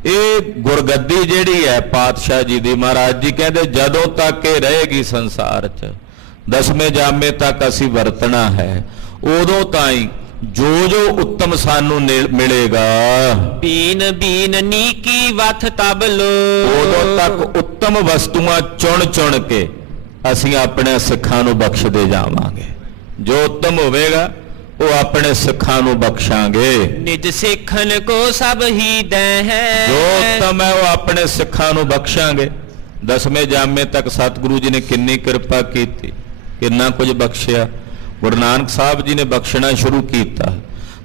ਇਹ ਗੁਰਗੱਦੀ ਜਿਹੜੀ ਹੈ ਪਾਤਸ਼ਾਹ ਜੀ ਦੀ, ਮਹਾਰਾਜ ਜੀ ਕਹਿੰਦੇ ਜਦੋਂ ਤੱਕ ਇਹ ਰਹੇਗੀ ਸੰਸਾਰ 'ਚ, ਦਸਵੇਂ ਜਾਮੇ ਤੱਕ ਅਸੀਂ ਵਰਤਣਾ ਹੈ। ਉਦੋਂ ਤਾਈਂ ਜੋ ਜੋ ਉੱਤਮ ਸਾਨੂੰ ਮਿਲੇਗਾ, ਬੀਨ ਬੀਨ ਨੀਕੀ ਵਥ ਤਬ ਲੋ। ਉਦੋਂ ਤੱਕ ਉੱਤਮ ਵਸਤੂਆਂ ਚੁਣ ਚੁਣ ਕੇ ਅਸੀਂ ਆਪਣੇ ਸਿੱਖਾਂ ਨੂੰ ਬਖਸ਼ਦੇ ਜਾਵਾਂਗੇ। ਜੋ ਉੱਤਮ ਹੋਵੇਗਾ ਉਹ ਆਪਣੇ ਸਿੱਖਾਂ ਨੂੰ ਬਖਸ਼ਾਂਗੇ। ਨਿਜ ਸਿੱਖਨ ਕੋ ਸਭ ਹੀ ਦੈ ਹੈ। ਜੋ ਉੱਤਮ ਹੈ ਉਹ ਆਪਣੇ ਸਿੱਖਾਂ ਨੂੰ ਬਖਸ਼ਾਂਗੇ। ਦਸਵੇਂ ਜਾਮੇ ਤੱਕ ਸਤਿਗੁਰੂ ਜੀ ਨੇ ਕਿੰਨੀ ਕਿਰਪਾ ਕੀਤੀ, ਕਿੰਨਾ ਕੁਝ ਬਖਸ਼ਿਆ। ਗੁਰੂ ਨਾਨਕ ਸਾਹਿਬ ਜੀ ਨੇ ਬਖਸ਼ਣਾ ਸ਼ੁਰੂ ਕੀਤਾ।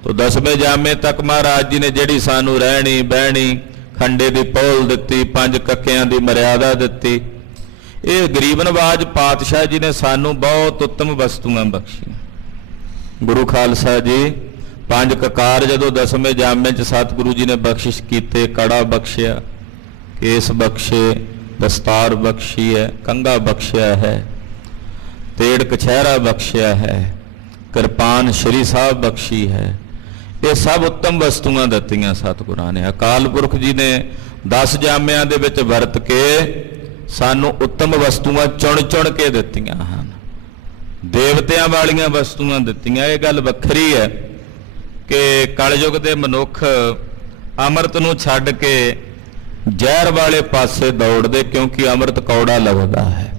ਤੋ ਦਸਵੇਂ ਜਾਮੇ ਤੱਕ ਮਹਾਰਾਜ ਜੀ ਨੇ ਜਿਹੜੀ ਸਾਨੂੰ ਰਹਿਣੀ ਬਹਿਣੀ ਖੰਡੇ ਦੀ ਪਹੁਲ ਦਿੱਤੀ, 5 ਕੱਕਿਆਂ ਦੀ ਮਰਿਆਦਾ ਦਿੱਤੀ। ਇਹ ਗਰੀਬ ਨਵਾਜ ਪਾਤਸ਼ਾਹ ਜੀ ਨੇ ਸਾਨੂੰ ਬਹੁਤ ਉੱਤਮ ਵਸਤੂਆਂ ਬਖਸ਼ੀਆਂ। ਗੁਰੂ ਖਾਲਸਾ ਜੀ 5 ਕਕਾਰ ਜਦੋਂ ਦਸਵੇਂ ਜਾਮੇ 'ਚ ਸਤਿਗੁਰੂ ਜੀ ਨੇ ਬਖਸ਼ਿਸ਼ ਕੀਤੇ, ਕੜਾ ਬਖਸ਼ਿਆ, ਕੇਸ ਬਖਸ਼ੇ, ਦਸਤਾਰ ਬਖਸ਼ੀ ਹੈ, ਕੰਘਾ ਬਖਸ਼ਿਆ ਹੈ, ਤੇੜ ਕਛਹਿਰਾ ਬਖਸ਼ਿਆ ਹੈ, ਕਿਰਪਾਨ ਸ਼੍ਰੀ ਸਾਹਿਬ ਬਖਸ਼ੀ ਹੈ। ਇਹ ਸਭ ਉੱਤਮ ਵਸਤੂਆਂ ਦਿੱਤੀਆਂ ਸਤਿਗੁਰਾਂ ਨੇ। ਅਕਾਲ ਪੁਰਖ ਜੀ ਨੇ 10 ਜਾਮਿਆਂ ਦੇ ਵਿੱਚ ਵਰਤ ਕੇ ਸਾਨੂੰ ਉੱਤਮ ਵਸਤੂਆਂ ਚੁਣ ਚੁਣ ਕੇ ਦਿੱਤੀਆਂ ਹਨ। ਦੇਵਤਿਆਂ ਵਾਲੀਆਂ ਵਸਤੂਆਂ ਦਿੱਤੀਆਂ। ਇਹ ਗੱਲ ਵੱਖਰੀ ਹੈ ਕਿ ਕਲਯੁਗ ਦੇ ਮਨੁੱਖ ਅੰਮ੍ਰਿਤ ਨੂੰ ਛੱਡ ਕੇ ਜ਼ਹਿਰ ਵਾਲੇ ਪਾਸੇ ਦੌੜਦੇ, ਕਿਉਂਕਿ ਅੰਮ੍ਰਿਤ ਕੌੜਾ ਲੱਗਦਾ ਹੈ।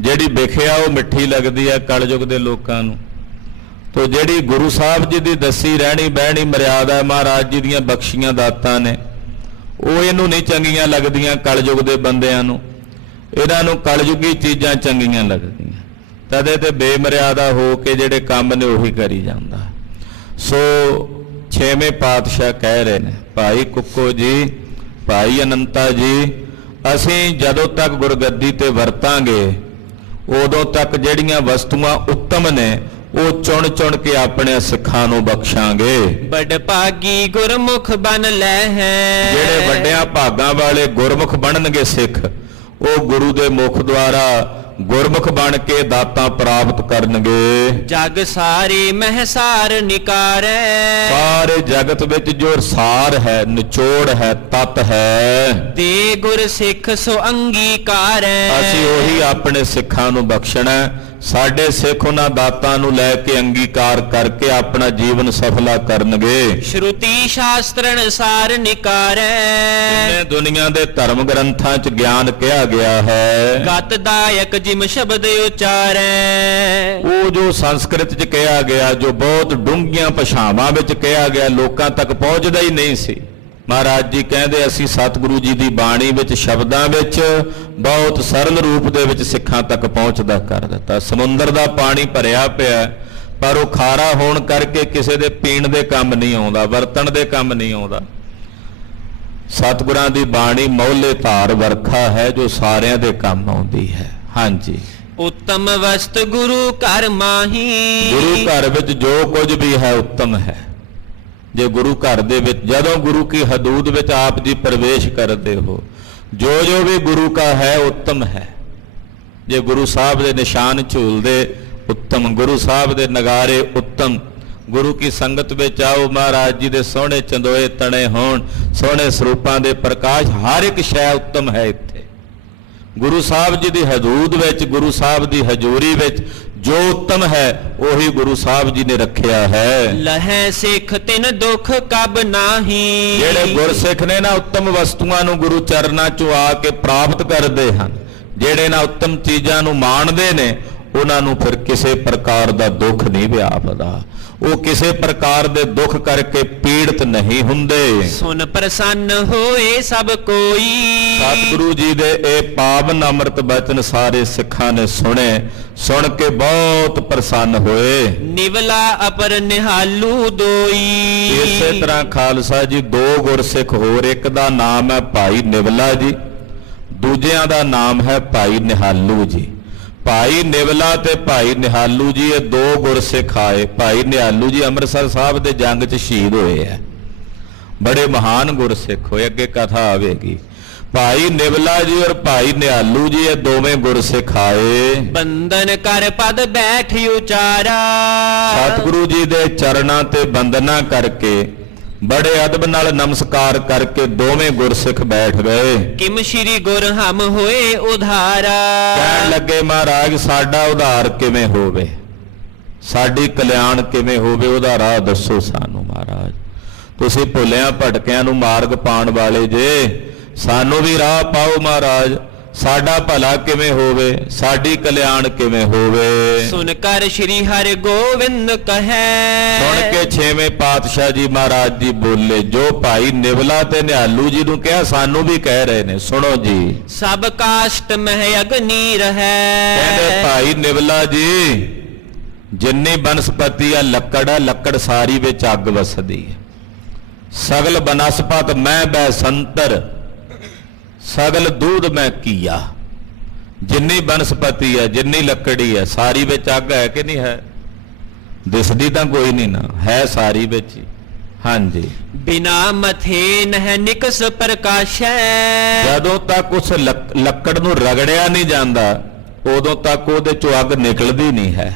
ਜਿਹੜੀ ਵਿਖਿਆ ਉਹ ਮਿੱਠੀ ਲੱਗਦੀ ਹੈ ਕਲਯੁਗ ਦੇ ਲੋਕਾਂ ਨੂੰ। ਤੋ ਜਿਹੜੀ ਗੁਰੂ ਸਾਹਿਬ ਜੀ ਦੀ ਦੱਸੀ ਰਹਿਣੀ ਬਹਿਣੀ ਮਰਿਆਦਾ ਮਹਾਰਾਜ ਜੀ ਦੀਆਂ ਬਖਸ਼ੀਆਂ ਦਾਤਾਂ ਨੇ, ਉਹ ਇਹਨੂੰ ਨਹੀਂ ਚੰਗੀਆਂ ਲੱਗਦੀਆਂ ਕਲਯੁਗ ਦੇ ਬੰਦਿਆਂ ਨੂੰ। ਇਹਨਾਂ ਨੂੰ ਕਲਯੁਗੀ ਚੀਜ਼ਾਂ ਚੰਗੀਆਂ ਲੱਗਦੀਆਂ। ਤਦੇ ਤੇ ਬੇਮਰਿਆਦਾ ਹੋ ਕੇ ਜਿਹੜੇ ਕੰਮ ਨੇ ਉਹੀ ਕਰੀ ਜਾਂਦਾ। ਸੋ 6ਵੇਂ ਪਾਤਸ਼ਾਹ ਕਹਿ ਰਹੇ ਨੇ, ਭਾਈ ਕੁੱਕੋ ਜੀ, ਭਾਈ ਅਨੰਤਾ ਜੀ, ਅਸੀਂ ਜਦੋਂ ਤੱਕ ਗੁਰਗੱਦੀ ਤੇ ਵਰਤਾਂਗੇ ਉਦੋਂ ਤੱਕ ਜਿਹੜੀਆਂ ਵਸਤੂਆਂ ਉੱਤਮ ਨੇ ਉਹ ਚੁਣ ਚੁਣ ਕੇ ਆਪਣੇ ਸਿੱਖਾਂ ਨੂੰ ਬਖਸ਼ਾਂਗੇ। ਬੜ ਭਾਗੀ ਗੁਰਮੁਖ ਬਨ ਲੈ ਹੈ। ਜਿਹੜੇ ਵੱਡਿਆਂ ਭਾਗਾਂ ਵਾਲੇ ਗੁਰਮੁਖ ਬਣਨਗੇ ਸਿੱਖ, ਉਹ ਗੁਰੂ ਦੇ ਮੁਖ ਦੁਆਰਾ ਗੁਰਮੁਖ ਬਣ ਕੇ ਦਾਤਾਂ ਪ੍ਰਾਪਤ ਕਰਨਗੇ। ਜਗ ਸਾਰੇ ਮਹਿਸਾਰ ਨਿਕਾਰੈ। ਸਾਰੇ ਜਗਤ ਵਿੱਚ ਜੋ ਸਾਰ ਹੈ, ਨਿਚੋੜ ਹੈ, ਤਤ ਹੈ, ਦੇ ਗੁਰ ਸਿੱਖ ਸੋ ਅੰਗੀਕਾਰੈ। ਅਸੀਂ ਉਹੀ ਆਪਣੇ ਸਿੱਖਾਂ ਨੂੰ ਬਖਸ਼ਣਾ। ਸਾਡੇ ਸਿੱਖ ਉਹਨਾਂ ਦਾਤਾਂ ਨੂੰ ਲੈ ਕੇ ਅੰਗੀਕਾਰ ਕਰਕੇ ਆਪਣਾ ਜੀਵਨ ਸਫਲਾ ਕਰਨਗੇ। ਸ਼ਰੂਤੀ ਸ਼ਾਸਤਰਨ ਸਾਰ ਨਿਕਾਰੈ। ਜਿਵੇਂ ਦੁਨੀਆ ਦੇ ਧਰਮ ਗ੍ਰੰਥਾਂ 'ਚ ਗਿਆਨ ਕਿਹਾ ਗਿਆ ਹੈ, ਗਤਦਾਇਕ ਜਿਮ ਸ਼ਬਦ ਉਚਾਰੈ। ਉਹ ਜੋ ਸੰਸਕ੍ਰਿਤ 'ਚ ਕਿਹਾ ਗਿਆ, ਜੋ ਬਹੁਤ ਡੂੰਘੀਆਂ ਭਾਸ਼ਾਵਾਂ ਵਿੱਚ ਕਿਹਾ ਗਿਆ, ਲੋਕਾਂ ਤੱਕ ਪਹੁੰਚਦਾ ਹੀ ਨਹੀਂ ਸੀ। ਮਹਾਰਾਜ ਜੀ ਕਹਿੰਦੇ ਅਸੀਂ ਸਤਿਗੁਰੂ ਜੀ ਦੀ ਬਾਣੀ ਵਿੱਚ ਸ਼ਬਦਾਂ ਵਿੱਚ ਬਹੁਤ ਸਰਲ ਰੂਪ ਦੇ ਵਿੱਚ ਸਿੱਖਾਂ ਤੱਕ ਪਹੁੰਚਦਾ ਕਰ ਦਿੱਤਾ। ਸਮੁੰਦਰ ਦਾ ਪਾਣੀ ਭਰਿਆ ਪਿਆ, ਪਰ ਉਹ ਖਾਰਾ ਹੋਣ ਕਰਕੇ ਕਿਸੇ ਦੇ ਪੀਣ ਦੇ ਕੰਮ ਨਹੀਂ ਆਉਂਦਾ, ਵਰਤਣ ਦੇ ਕੰਮ ਨਹੀਂ ਆਉਂਦਾ। ਸਤਿਗੁਰਾਂ ਦੀ ਬਾਣੀ ਮੌਲੇ ਧਾਰ ਵਰਖਾ ਹੈ ਜੋ ਸਾਰਿਆਂ ਦੇ ਕੰਮ ਆਉਂਦੀ ਹੈ। ਹਾਂਜੀ, ਉੱਤਮ ਵਸਤ ਗੁਰੂ ਘਰ ਮਾਹੀ। ਗੁਰੂ ਘਰ ਵਿੱਚ ਜੋ ਕੁਝ ਵੀ ਹੈ ਉੱਤਮ ਹੈ। ਜੇ ਗੁਰੂ ਘਰ ਦੇ ਵਿੱਚ ਜਦੋਂ ਗੁਰੂ ਕੀ ਹਦੂਦ ਵਿੱਚ ਆਪ ਜੀ ਪ੍ਰਵੇਸ਼ ਕਰਦੇ ਹੋ, ਜੋ ਜੋ ਵੀ ਗੁਰੂ ਕਾ ਹੈ ਉੱਤਮ ਹੈ। ਜੇ ਗੁਰੂ ਸਾਹਿਬ ਦੇ ਨਿਸ਼ਾਨ ਝੂਲਦੇ ਉੱਤਮ, ਗੁਰੂ ਸਾਹਿਬ ਦੇ ਨਗਾਰੇ ਉੱਤਮ, ਗੁਰੂ ਕੀ ਸੰਗਤ ਵਿੱਚ ਆਓ, ਮਹਾਰਾਜ ਜੀ ਦੇ ਸੋਹਣੇ ਚੰਦੋਏ ਤਣੇ ਹੋਣ, ਸੋਹਣੇ ਸਰੂਪਾਂ ਦੇ ਪ੍ਰਕਾਸ਼, ਹਰ ਇੱਕ ਸ਼ੈ ਉੱਤਮ ਹੈ ਇੱਥੇ। ਗੁਰੂ ਸਾਹਿਬ ਜੀ ਦੀ ਹਦੂਦ ਵਿੱਚ, ਗੁਰੂ ਸਾਹਿਬ ਦੀ ਹਜ਼ੂਰੀ ਵਿੱਚ ਜੋ ਉੱਤਮ ਹੈ ਉਹੀ ਗੁਰੂ ਸਾਹਿਬ ਜੀ ਨੇ ਰੱਖਿਆ ਹੈ। ਲਹੈ ਸਿੱਖ ਤਿਨ ਦੁਖ ਕਬ ਨਾਹੀ। ਜਿਹੜੇ ਗੁਰਸਿੱਖ ਨੇ ਨਾ ਉੱਤਮ ਵਸਤੂਆਂ ਨੂੰ ਗੁਰੂ ਚਰਨਾਂ 'ਚੋਂ ਆ ਕੇ ਪ੍ਰਾਪਤ ਕਰਦੇ ਹਨ, ਜਿਹੜੇ ਨਾ ਉੱਤਮ ਚੀਜ਼ਾਂ ਨੂੰ ਮਾਣਦੇ ਨੇ, ਉਹਨਾਂ ਨੂੰ ਫਿਰ ਕਿਸੇ ਪ੍ਰਕਾਰ ਦਾ ਦੁੱਖ ਨਹੀਂ ਵਿਆਪਦਾ, ਉਹ ਕਿਸੇ ਪ੍ਰਕਾਰ ਦੇ ਦੁੱਖ ਕਰਕੇ ਪੀੜਤ ਨਹੀਂ ਹੁੰਦੇ। ਸੁਨ ਪ੍ਰਸੰਨ ਹੋਏ ਸਭ ਕੋਈ। ਸਤਿਗੁਰੂ ਜੀ ਦੇ ਇਹ ਪਾਵਨ ਅੰਮ੍ਰਿਤ ਬਚਨ ਸਾਰੇ ਸਿੱਖਾਂ ਨੇ ਸੁਣੇ, ਸੁਣ ਕੇ ਬਹੁਤ ਪ੍ਰਸੰਨ ਹੋਏ। ਨਿਵਲਾ ਅਪਰ ਨਿਹਾਲੂ ਦੋਈ। ਇਸੇ ਤਰ੍ਹਾਂ ਖਾਲਸਾ ਜੀ ਦੋ ਗੁਰਸਿੱਖ ਹੋਰ, ਇੱਕ ਦਾ ਨਾਮ ਹੈ ਭਾਈ ਨਿਵਲਾ ਜੀ, ਦੂਜਿਆਂ ਦਾ ਨਾਮ ਹੈ ਭਾਈ ਨਿਹਾਲੂ ਜੀ। ਭਾਈ ਨਿਵਲਾ ਤੇ ਭਾਈ ਨਿਹਾਲੂ ਜੀ ਇਹ ਦੋ ਗੁਰਸਿੱਖ ਆਏ। ਭਾਈ ਨਿਹਾਲੂ ਜੀ ਅੰਮ੍ਰਿਤਸਰ ਸਾਹਿਬ ਦੇ ਜੰਗ 'ਚ ਸ਼ਹੀਦ ਹੋਏ ਆ, ਬੜੇ ਮਹਾਨ ਗੁਰਸਿੱਖ ਹੋਏ, ਅੱਗੇ ਕਥਾ ਆਵੇਗੀ। ਭਾਈ ਨਿਵਲਾ ਜੀ ਔਰ ਭਾਈ ਨਿਹਾਲੂ ਜੀ ਇਹ ਦੋਵੇਂ ਗੁਰਸਿੱਖ ਆਏ। ਬੰਦਨ ਕਰ ਪਦ ਬੈਠ ਉਚਾਰਾ। ਸਤਿਗੁਰੂ ਜੀ ਦੇ ਚਰਨਾਂ ਤੇ ਬੰਦਨਾ ਕਰਕੇ, ਬੜੇ ਅਦਬ ਨਾਲ ਨਮਸਕਾਰ ਕਰਕੇ ਦੋਵੇਂ ਗੁਰਸਿੱਖ ਬੈਠ ਗਏ। ਕਿਮ ਸ਼੍ਰੀ ਗੁਰ ਹਮ ਹੋਏ ਉਧਾਰਾ। ਕਹਿਣ ਲੱਗੇ ਮਹਾਰਾਜ ਸਾਡਾ ਉਧਾਰ ਕਿਵੇਂ ਹੋਵੇ, ਸਾਡੀ ਕਲਿਆਣ ਕਿਵੇਂ ਹੋਵੇ, ਉਹਦਾ ਰਾਹ ਦੱਸੋ ਸਾਨੂੰ ਮਹਾਰਾਜ। ਤੁਸੀਂ ਭੁੱਲਿਆਂ ਭਟਕਿਆਂ ਨੂੰ ਮਾਰਗ ਪਾਉਣ ਵਾਲੇ ਜੇ, ਸਾਨੂੰ ਵੀ ਰਾਹ ਪਾਓ ਮਹਾਰਾਜ, ਸਾਡਾ ਭਲਾ ਕਿਵੇਂ ਹੋਵੇ, ਸਾਡੀ ਕਲਿਆਣ ਕਿਵੇਂ ਹੋਵੇ। ਸੁਨ ਕਰ ਸ਼੍ਰੀ ਹਰਿ ਗੋਬਿੰਦ ਕਹੈ। ਸੁਣ ਕੇ ਛੇਵੇਂ ਪਾਤਸ਼ਾਹ ਜੀ ਮਹਾਰਾਜ ਜੀ ਬੋਲੇ, ਜੋ ਭਾਈ ਨਿਵਲਾ ਤੇ ਨਿਹਾਲੂ ਜੀ ਨੂੰ ਕਿਹਾ ਸਾਨੂੰ ਵੀ ਕਹਿ ਰਹੇ ਨੇ, ਸੁਣੋ ਜੀ। ਸਭ ਕਾਸ਼ਟ ਮਹਿ ਅਗਨੀ ਰਹੈ। ਕਹਿੰਦੇ ਭਾਈ ਨਿਵਲਾ ਜੀ ਜਿੰਨੀ ਬਨਸਪਤੀ ਆ ਲੱਕੜ ਆ, ਲੱਕੜ ਸਾਰੀ ਵਿੱਚ ਅੱਗ ਵਸਦੀ ਹੈ। ਸਗਲ ਬਨਸਪਤ ਮੈਂ ਬੈ ਸੰਤਰ, ਸਗਲ ਦੂਧ ਮੈਂ ਕੀਆ। ਜਿੰਨੀ ਬਨਸਪਤੀ ਹੈ, ਜਿੰਨੀ ਲੱਕੜੀ ਹੈ, ਸਾਰੀ ਵਿੱਚ ਅੱਗ ਹੈ ਕਿ ਨਹੀਂ ਹੈ? ਦਿਸਦੀ ਤਾਂ ਕੋਈ ਨਹੀਂ ਨਾ, ਹੈ ਸਾਰੀ ਵਿੱਚ ਹੀ। ਹਾਂਜੀ। ਬਿਨਾ ਮਥੇ ਨਹਿ ਨਿਕਸ ਪ੍ਰਕਾਸ਼ੈ। ਜਦੋਂ ਤੱਕ ਉਸ ਲੱਕੜ ਨੂੰ ਰਗੜਿਆ ਨਹੀਂ ਜਾਂਦਾ ਉਦੋਂ ਤੱਕ ਉਹਦੇ ਚੋਂ ਅੱਗ ਨਿਕਲਦੀ ਨਹੀਂ ਹੈ।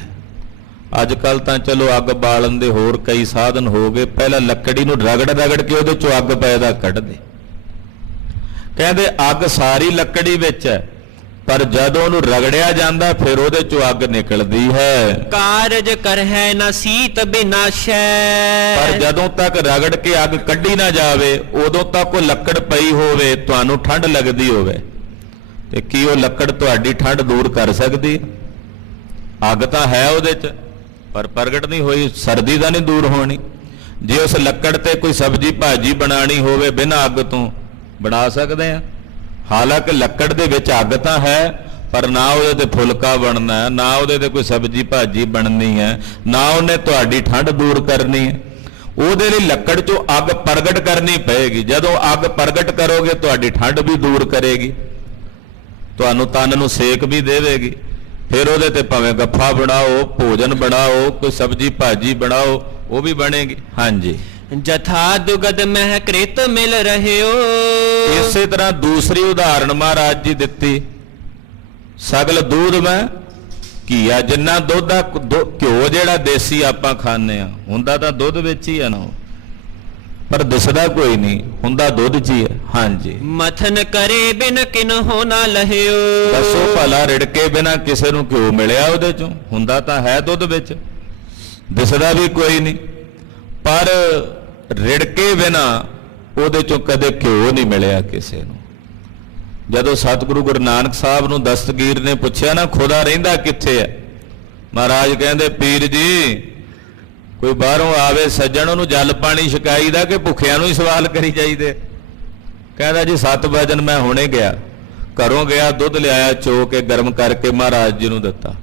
ਅੱਜ ਕੱਲ ਤਾਂ ਚਲੋ ਅੱਗ ਬਾਲਣ ਦੇ ਹੋਰ ਕਈ ਸਾਧਨ ਹੋ ਗਏ, ਪਹਿਲਾਂ ਲੱਕੜੀ ਨੂੰ ਰਗੜ ਕੇ ਉਹਦੇ ਚੋਂ ਅੱਗ ਪੈਦਾ ਕੱਢਦੇ। ਕਹਿੰਦੇ ਅੱਗ ਸਾਰੀ ਲੱਕੜੀ ਵਿੱਚ ਹੈ, ਪਰ ਜਦੋਂ ਉਹਨੂੰ ਰਗੜਿਆ ਜਾਂਦਾ ਫਿਰ ਉਹਦੇ ਚੋਂ ਅੱਗ ਨਿਕਲਦੀ ਹੈ। ਕਾਰਜ ਕਰਹਿ ਨਾ ਸੀਤ ਬਿਨਾਸ਼ੈ। ਪਰ ਜਦੋਂ ਤੱਕ ਰਗੜ ਕੇ ਅੱਗ ਕੱਢੀ ਨਾ ਜਾਵੇ ਉਦੋਂ ਤੱਕ ਉਹ ਲੱਕੜ ਪਈ ਹੋਵੇ, ਤੁਹਾਨੂੰ ਠੰਡ ਲੱਗਦੀ ਹੋਵੇ, ਤੇ ਕੀ ਉਹ ਲੱਕੜ ਤੁਹਾਡੀ ਠੰਡ ਦੂਰ ਕਰ ਸਕਦੀ? ਅੱਗ ਤਾਂ ਹੈ ਉਹਦੇ 'ਚ, ਪਰ ਪ੍ਰਗਟ ਨਹੀਂ ਹੋਈ, ਸਰਦੀ ਤਾਂ ਨਹੀਂ ਦੂਰ ਹੋਣੀ। ਜੇ ਉਸ ਲੱਕੜ ਤੇ ਕੋਈ ਸਬਜ਼ੀ ਭਾਜੀ ਬਣਾਣੀ ਹੋਵੇ ਬਿਨਾਂ ਅੱਗ ਤੋਂ ਬਣਾ ਸਕਦੇ ਆ। ਹਾਲਾਂਕਿ ਲੱਕੜ ਦੇ ਵਿੱਚ ਅੱਗ ਤਾਂ ਹੈ, ਪਰ ਨਾ ਉਹਦੇ ਤੇ ਫੁਲਕਾ ਬਣਨਾ ਹੈ, ਨਾ ਉਹਦੇ ਤੇ ਕੋਈ ਸਬਜ਼ੀ ਭਾਜੀ ਬਣਨੀ ਹੈ, ਨਾ ਉਹਨੇ ਤੁਹਾਡੀ ਠੰਡ ਦੂਰ ਕਰਨੀ ਹੈ। ਉਹਦੇ ਲਈ ਲੱਕੜ 'ਚੋਂ ਅੱਗ ਪ੍ਰਗਟ ਕਰਨੀ ਪਏਗੀ। ਜਦੋਂ ਅੱਗ ਪ੍ਰਗਟ ਕਰੋਗੇ ਤੁਹਾਡੀ ਠੰਡ ਵੀ ਦੂਰ ਕਰੇਗੀ, ਤੁਹਾਨੂੰ ਤਨ ਨੂੰ ਸੇਕ ਵੀ ਦੇਵੇਗੀ। ਫਿਰ ਉਹਦੇ ਤੇ ਭਾਵੇਂ ਗੱਫਾ ਬਣਾਓ, ਭੋਜਨ ਬਣਾਓ, ਕੋਈ ਸਬਜ਼ੀ ਭਾਜੀ ਬਣਾਓ, ਉਹ ਵੀ ਬਣੇਗੀ। ਹਾਂਜੀ। ਜਥਾ ਦੁਗਦ ਮਹਿ ਕ੍ਰਿਤ ਮਿਲ ਰਹਿਓ। ਇਸੇ ਤਰ੍ਹਾਂ ਦੂਸਰੀ ਉਦਾਹਰਣ ਮਹਾਰਾਜ ਜੀ ਦਿੱਤੀ, ਸਗਲ ਦੂਧ ਮੈਂ ਘੀਆ। ਜਿੰਨਾ ਦੁੱਧ ਆ, ਘਿਓ ਜਿਹੜਾ ਦੇਸੀ ਆਪਾਂ ਖਾਂਦੇ ਆ ਹੁੰਦਾ ਤਾਂ ਦੁੱਧ ਵਿੱਚ ਹੀ ਆ ਨਾ, ਪਰ ਦਿਸਦਾ ਕੋਈ ਨਹੀਂ, ਹੁੰਦਾ ਦੁੱਧ 'ਚ ਹੀ ਹੈ। ਹਾਂਜੀ। ਮਥਨ ਕਰੇ ਬਿਨ ਕਿਨਹੁ ਨਾ ਲਹਿਓ। ਦੱਸੋ ਭਲਾ ਰਿੜਕੇ ਬਿਨਾ ਕਿਸੇ ਨੂੰ ਘਿਓ ਮਿਲਿਆ ਉਹਦੇ 'ਚੋਂ? ਹੁੰਦਾ ਤਾਂ ਹੈ ਦੁੱਧ ਵਿੱਚ, ਦਿਸਦਾ ਵੀ ਕੋਈ ਨਹੀਂ, ਪਰ ਰਿੜਕੇ ਬਿਨਾ ਉਹਦੇ 'ਚੋਂ ਕਦੇ ਘਿਓ ਨਹੀਂ ਮਿਲਿਆ ਕਿਸੇ ਨੂੰ। ਜਦੋਂ ਸਤਿਗੁਰੂ ਗੁਰੂ ਨਾਨਕ ਸਾਹਿਬ ਨੂੰ ਦਸਤਗੀਰ ਨੇ ਪੁੱਛਿਆ ਨਾ ਖੁਦਾ ਰਹਿੰਦਾ ਕਿੱਥੇ ਹੈ, ਮਹਾਰਾਜ ਕਹਿੰਦੇ ਪੀਰ ਜੀ ਕੋਈ ਬਾਹਰੋਂ ਆਵੇ ਸੱਜਣ ਉਹਨੂੰ ਜਲ ਪਾਣੀ ਛਕਾਈਦਾ ਕਿ ਭੁੱਖਿਆਂ ਨੂੰ ਹੀ ਸਵਾਲ ਕਰੀ ਜਾਈਦੇ? ਕਹਿੰਦਾ ਜੀ 7 ਵਜੇ ਮੈਂ ਹੁਣੇ ਗਿਆ, ਘਰੋਂ ਗਿਆ, ਦੁੱਧ ਲਿਆਇਆ, ਚੋ ਕੇ ਗਰਮ ਕਰਕੇ ਮਹਾਰਾਜ ਜੀ ਨੂੰ ਦਿੱਤਾ।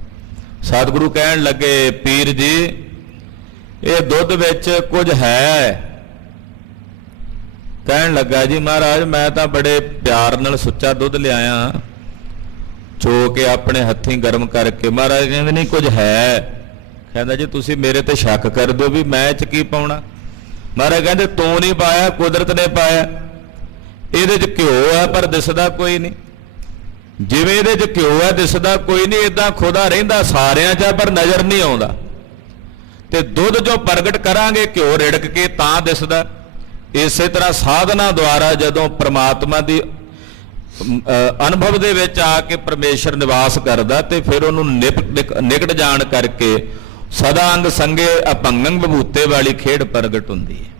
ਸਤਿਗੁਰੂ ਕਹਿਣ ਲੱਗੇ ਪੀਰ ਜੀ ਇਹ ਦੁੱਧ ਵਿੱਚ ਕੁਝ ਹੈ। ਕਹਿਣ ਲੱਗਾ ਜੀ ਮਹਾਰਾਜ ਮੈਂ ਤਾਂ ਬੜੇ ਪਿਆਰ ਨਾਲ ਸੁੱਚਾ ਦੁੱਧ ਲਿਆਇਆ, ਚੋ ਕੇ ਆਪਣੇ ਹੱਥੀਂ ਗਰਮ ਕਰਕੇ। ਮਹਾਰਾਜ ਕਹਿੰਦੇ ਨਹੀਂ ਕੁਝ ਹੈ। ਕਹਿੰਦਾ ਜੀ ਤੁਸੀਂ ਮੇਰੇ ਤੇ ਸ਼ੱਕ ਕਰ ਦਿਓ ਵੀ ਮੈਂ ਇਹ 'ਚ ਕੀ ਪਾਉਣਾ? ਮਹਾਰਾਜ ਕਹਿੰਦੇ ਤੂੰ ਨਹੀਂ ਪਾਇਆ, ਕੁਦਰਤ ਨੇ ਪਾਇਆ। ਇਹਦੇ 'ਚ ਘਿਓ ਆ ਪਰ ਦਿਸਦਾ ਕੋਈ ਨਹੀਂ। ਜਿਵੇਂ ਇਹਦੇ 'ਚ ਘਿਓ ਹੈ ਦਿਸਦਾ ਕੋਈ ਨਹੀਂ, ਇਦਾਂ ਖੁਦਾ ਰਹਿੰਦਾ ਸਾਰਿਆਂ 'ਚ ਹੈ ਪਰ ਨਜ਼ਰ ਨਹੀਂ ਆਉਂਦਾ। ਤੇ ਦੁੱਧ ਜੋ ਪ੍ਰਗਟ ਕਰਾਂਗੇ ਘਿਓ ਰਿੜਕ ਕੇ ਤਾਂ ਦਿਸਦਾ। ਇਸੇ ਤਰ੍ਹਾਂ ਸਾਧਨਾ ਦੁਆਰਾ ਜਦੋਂ ਪ੍ਰਮਾਤਮਾ ਦੀ ਅਨੁਭਵ ਦੇ ਵਿੱਚ ਆ ਕੇ ਪਰਮੇਸ਼ਰ ਨਿਵਾਸ ਕਰਦਾ ਤੇ ਫਿਰ ਉਹਨੂੰ ਨਿਕਟ ਜਾਣ ਕਰਕੇ ਸਦਾ ਅੰਗ ਸੰਗੇ ਅਭੰਗੰ ਵਿਭੂਤੇ ਵਾਲੀ ਖੇਡ ਪ੍ਰਗਟ ਹੁੰਦੀ ਹੈ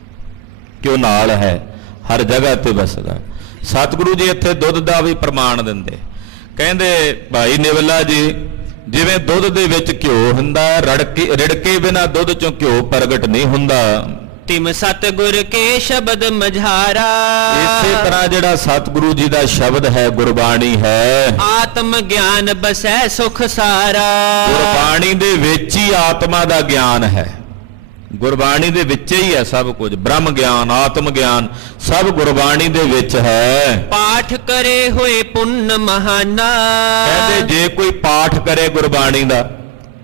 ਕਿ ਉਹ ਨਾਲ ਹੈ, ਹਰ ਜਗ੍ਹਾ ਤੇ ਵਸਦਾ। ਸਤਿਗੁਰੂ ਜੀ ਇੱਥੇ ਦੁੱਧ ਦਾ ਵੀ ਪ੍ਰਮਾਣ ਦਿੰਦੇ, ਕਹਿੰਦੇ ਭਾਈ ਨਿਵਲਾ ਜੀ ਜਿਵੇਂ ਦੁੱਧ ਦੇ ਵਿੱਚ ਘਿਓ ਹੁੰਦਾ, ਰਿੜਕੇ ਬਿਨਾ ਦੁੱਧ ਚੋਂ ਘਿਓ ਪ੍ਰਗਟ ਨਹੀਂ ਹੁੰਦਾ। ਤਿਮ ਸਤਿਗੁਰ ਕੇ ਸ਼ਬਦ ਮਝਾਰਾ, ਇਸੇ ਤਰ੍ਹਾਂ ਜਿਹੜਾ ਸਤਿਗੁਰੂ ਜੀ ਦਾ ਸ਼ਬਦ ਹੈ, ਗੁਰਬਾਣੀ ਹੈ, ਆਤਮ ਗਿਆਨ ਬਸੈ ਸੁਖ ਸਾਰਾ। ਗੁਰਬਾਣੀ ਦੇ ਵਿੱਚ ਹੀ ਆਤਮਾ ਦਾ ਗਿਆਨ ਹੈ, ਗੁਰਬਾਣੀ ਦੇ ਵਿੱਚ ਹੀ ਹੈ ਸਭ ਕੁਝ। ਬ੍ਰਹਮ ਗਿਆਨ, ਆਤਮ ਗਿਆਨ ਸਭ ਗੁਰਬਾਣੀ ਦੇ ਵਿੱਚ ਹੈ। ਪਾਠ ਕਰੇ ਹੋਏ ਪੁੰਨ ਮਹਾਨਾ, ਕਹਿੰਦੇ ਜੇ ਕੋਈ ਪਾਠ ਕਰੇ ਗੁਰਬਾਣੀ ਦਾ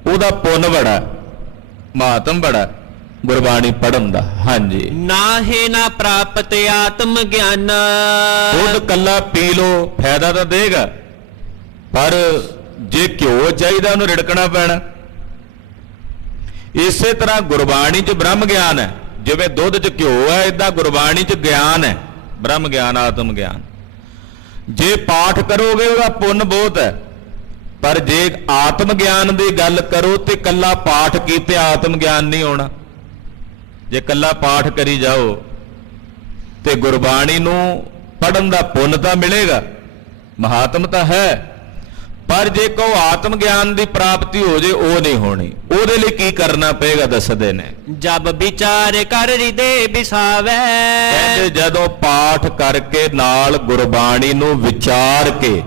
ਉਹਦਾ ਪੁੰਨ ਬੜਾ, ਮਹਾਤਮ ਬੜਾ ਗੁਰਬਾਣੀ ਪੜਨ ਦਾ। ਹਾਂਜੀ, ਨਾਹੇ ਨਾ ਪ੍ਰਾਪਤ ਆਤਮ ਗਿਆਨ। ਦੁੱਧ ਕੱਲਾ ਪੀ ਲੋ ਫਾਇਦਾ ਤਾਂ ਦੇਗਾ, ਪਰ ਜੇ ਘਿਓ ਚਾਹੀਦਾ ਉਹਨੂੰ ਰਿੜਕਣਾ ਪੈਣਾ। ਇਸੇ ਤਰ੍ਹਾਂ ਗੁਰਬਾਣੀ 'ਚ ਬ੍ਰਹਮ ਗਿਆਨ ਹੈ, ਜਿਵੇਂ ਦੁੱਧ 'ਚ ਘਿਓ ਹੈ ਇਦਾਂ ਗੁਰਬਾਣੀ 'ਚ ਗਿਆਨ ਹੈ, ਬ੍ਰਹਮ ਗਿਆਨ, ਆਤਮ ਗਿਆਨ। ਜੇ ਪਾਠ ਕਰੋਗੇ ਉਹਦਾ ਪੁੰਨ ਬਹੁਤ ਹੈ, ਪਰ ਜੇ ਆਤਮ ਗਿਆਨ ਦੀ ਗੱਲ ਕਰੋ ਤੇ ਕੱਲਾ ਪਾਠ ਕੀਤੇ ਆਤਮ ਗਿਆਨ ਨਹੀਂ ਆਉਣਾ। ਜੇ ਕੱਲਾ ਪਾਠ ਕਰੀ ਜਾਓ ਤੇ ਗੁਰਬਾਣੀ ਨੂੰ ਪੜਨ ਦਾ ਪੁੰਨ ਤਾਂ ਮਿਲੇਗਾ, ਮਹਾਤਮ ਤਾਂ ਹੈ, ਪਰ ਜੇ ਕਹੋ ਆਤਮ ਗਿਆਨ ਦੀ ਪ੍ਰਾਪਤੀ ਹੋ ਜੇ ਉਹ ਨਹੀਂ ਹੋਣੀ। ਉਹਦੇ ਲਈ ਕੀ ਕਰਨਾ ਪਏਗਾ ਦੱਸਦੇ ਨੇ, ਜਬ ਵਿਚਾਰ ਕਰ ਹਿਰਦੇ ਬਿਸਾਵੈ। ਕਹਿੰਦੇ ਜਦੋਂ ਪਾਠ ਕਰਕੇ ਨਾਲ ਗੁਰਬਾਣੀ ਨੂੰ ਵਿਚਾਰ ਕੇ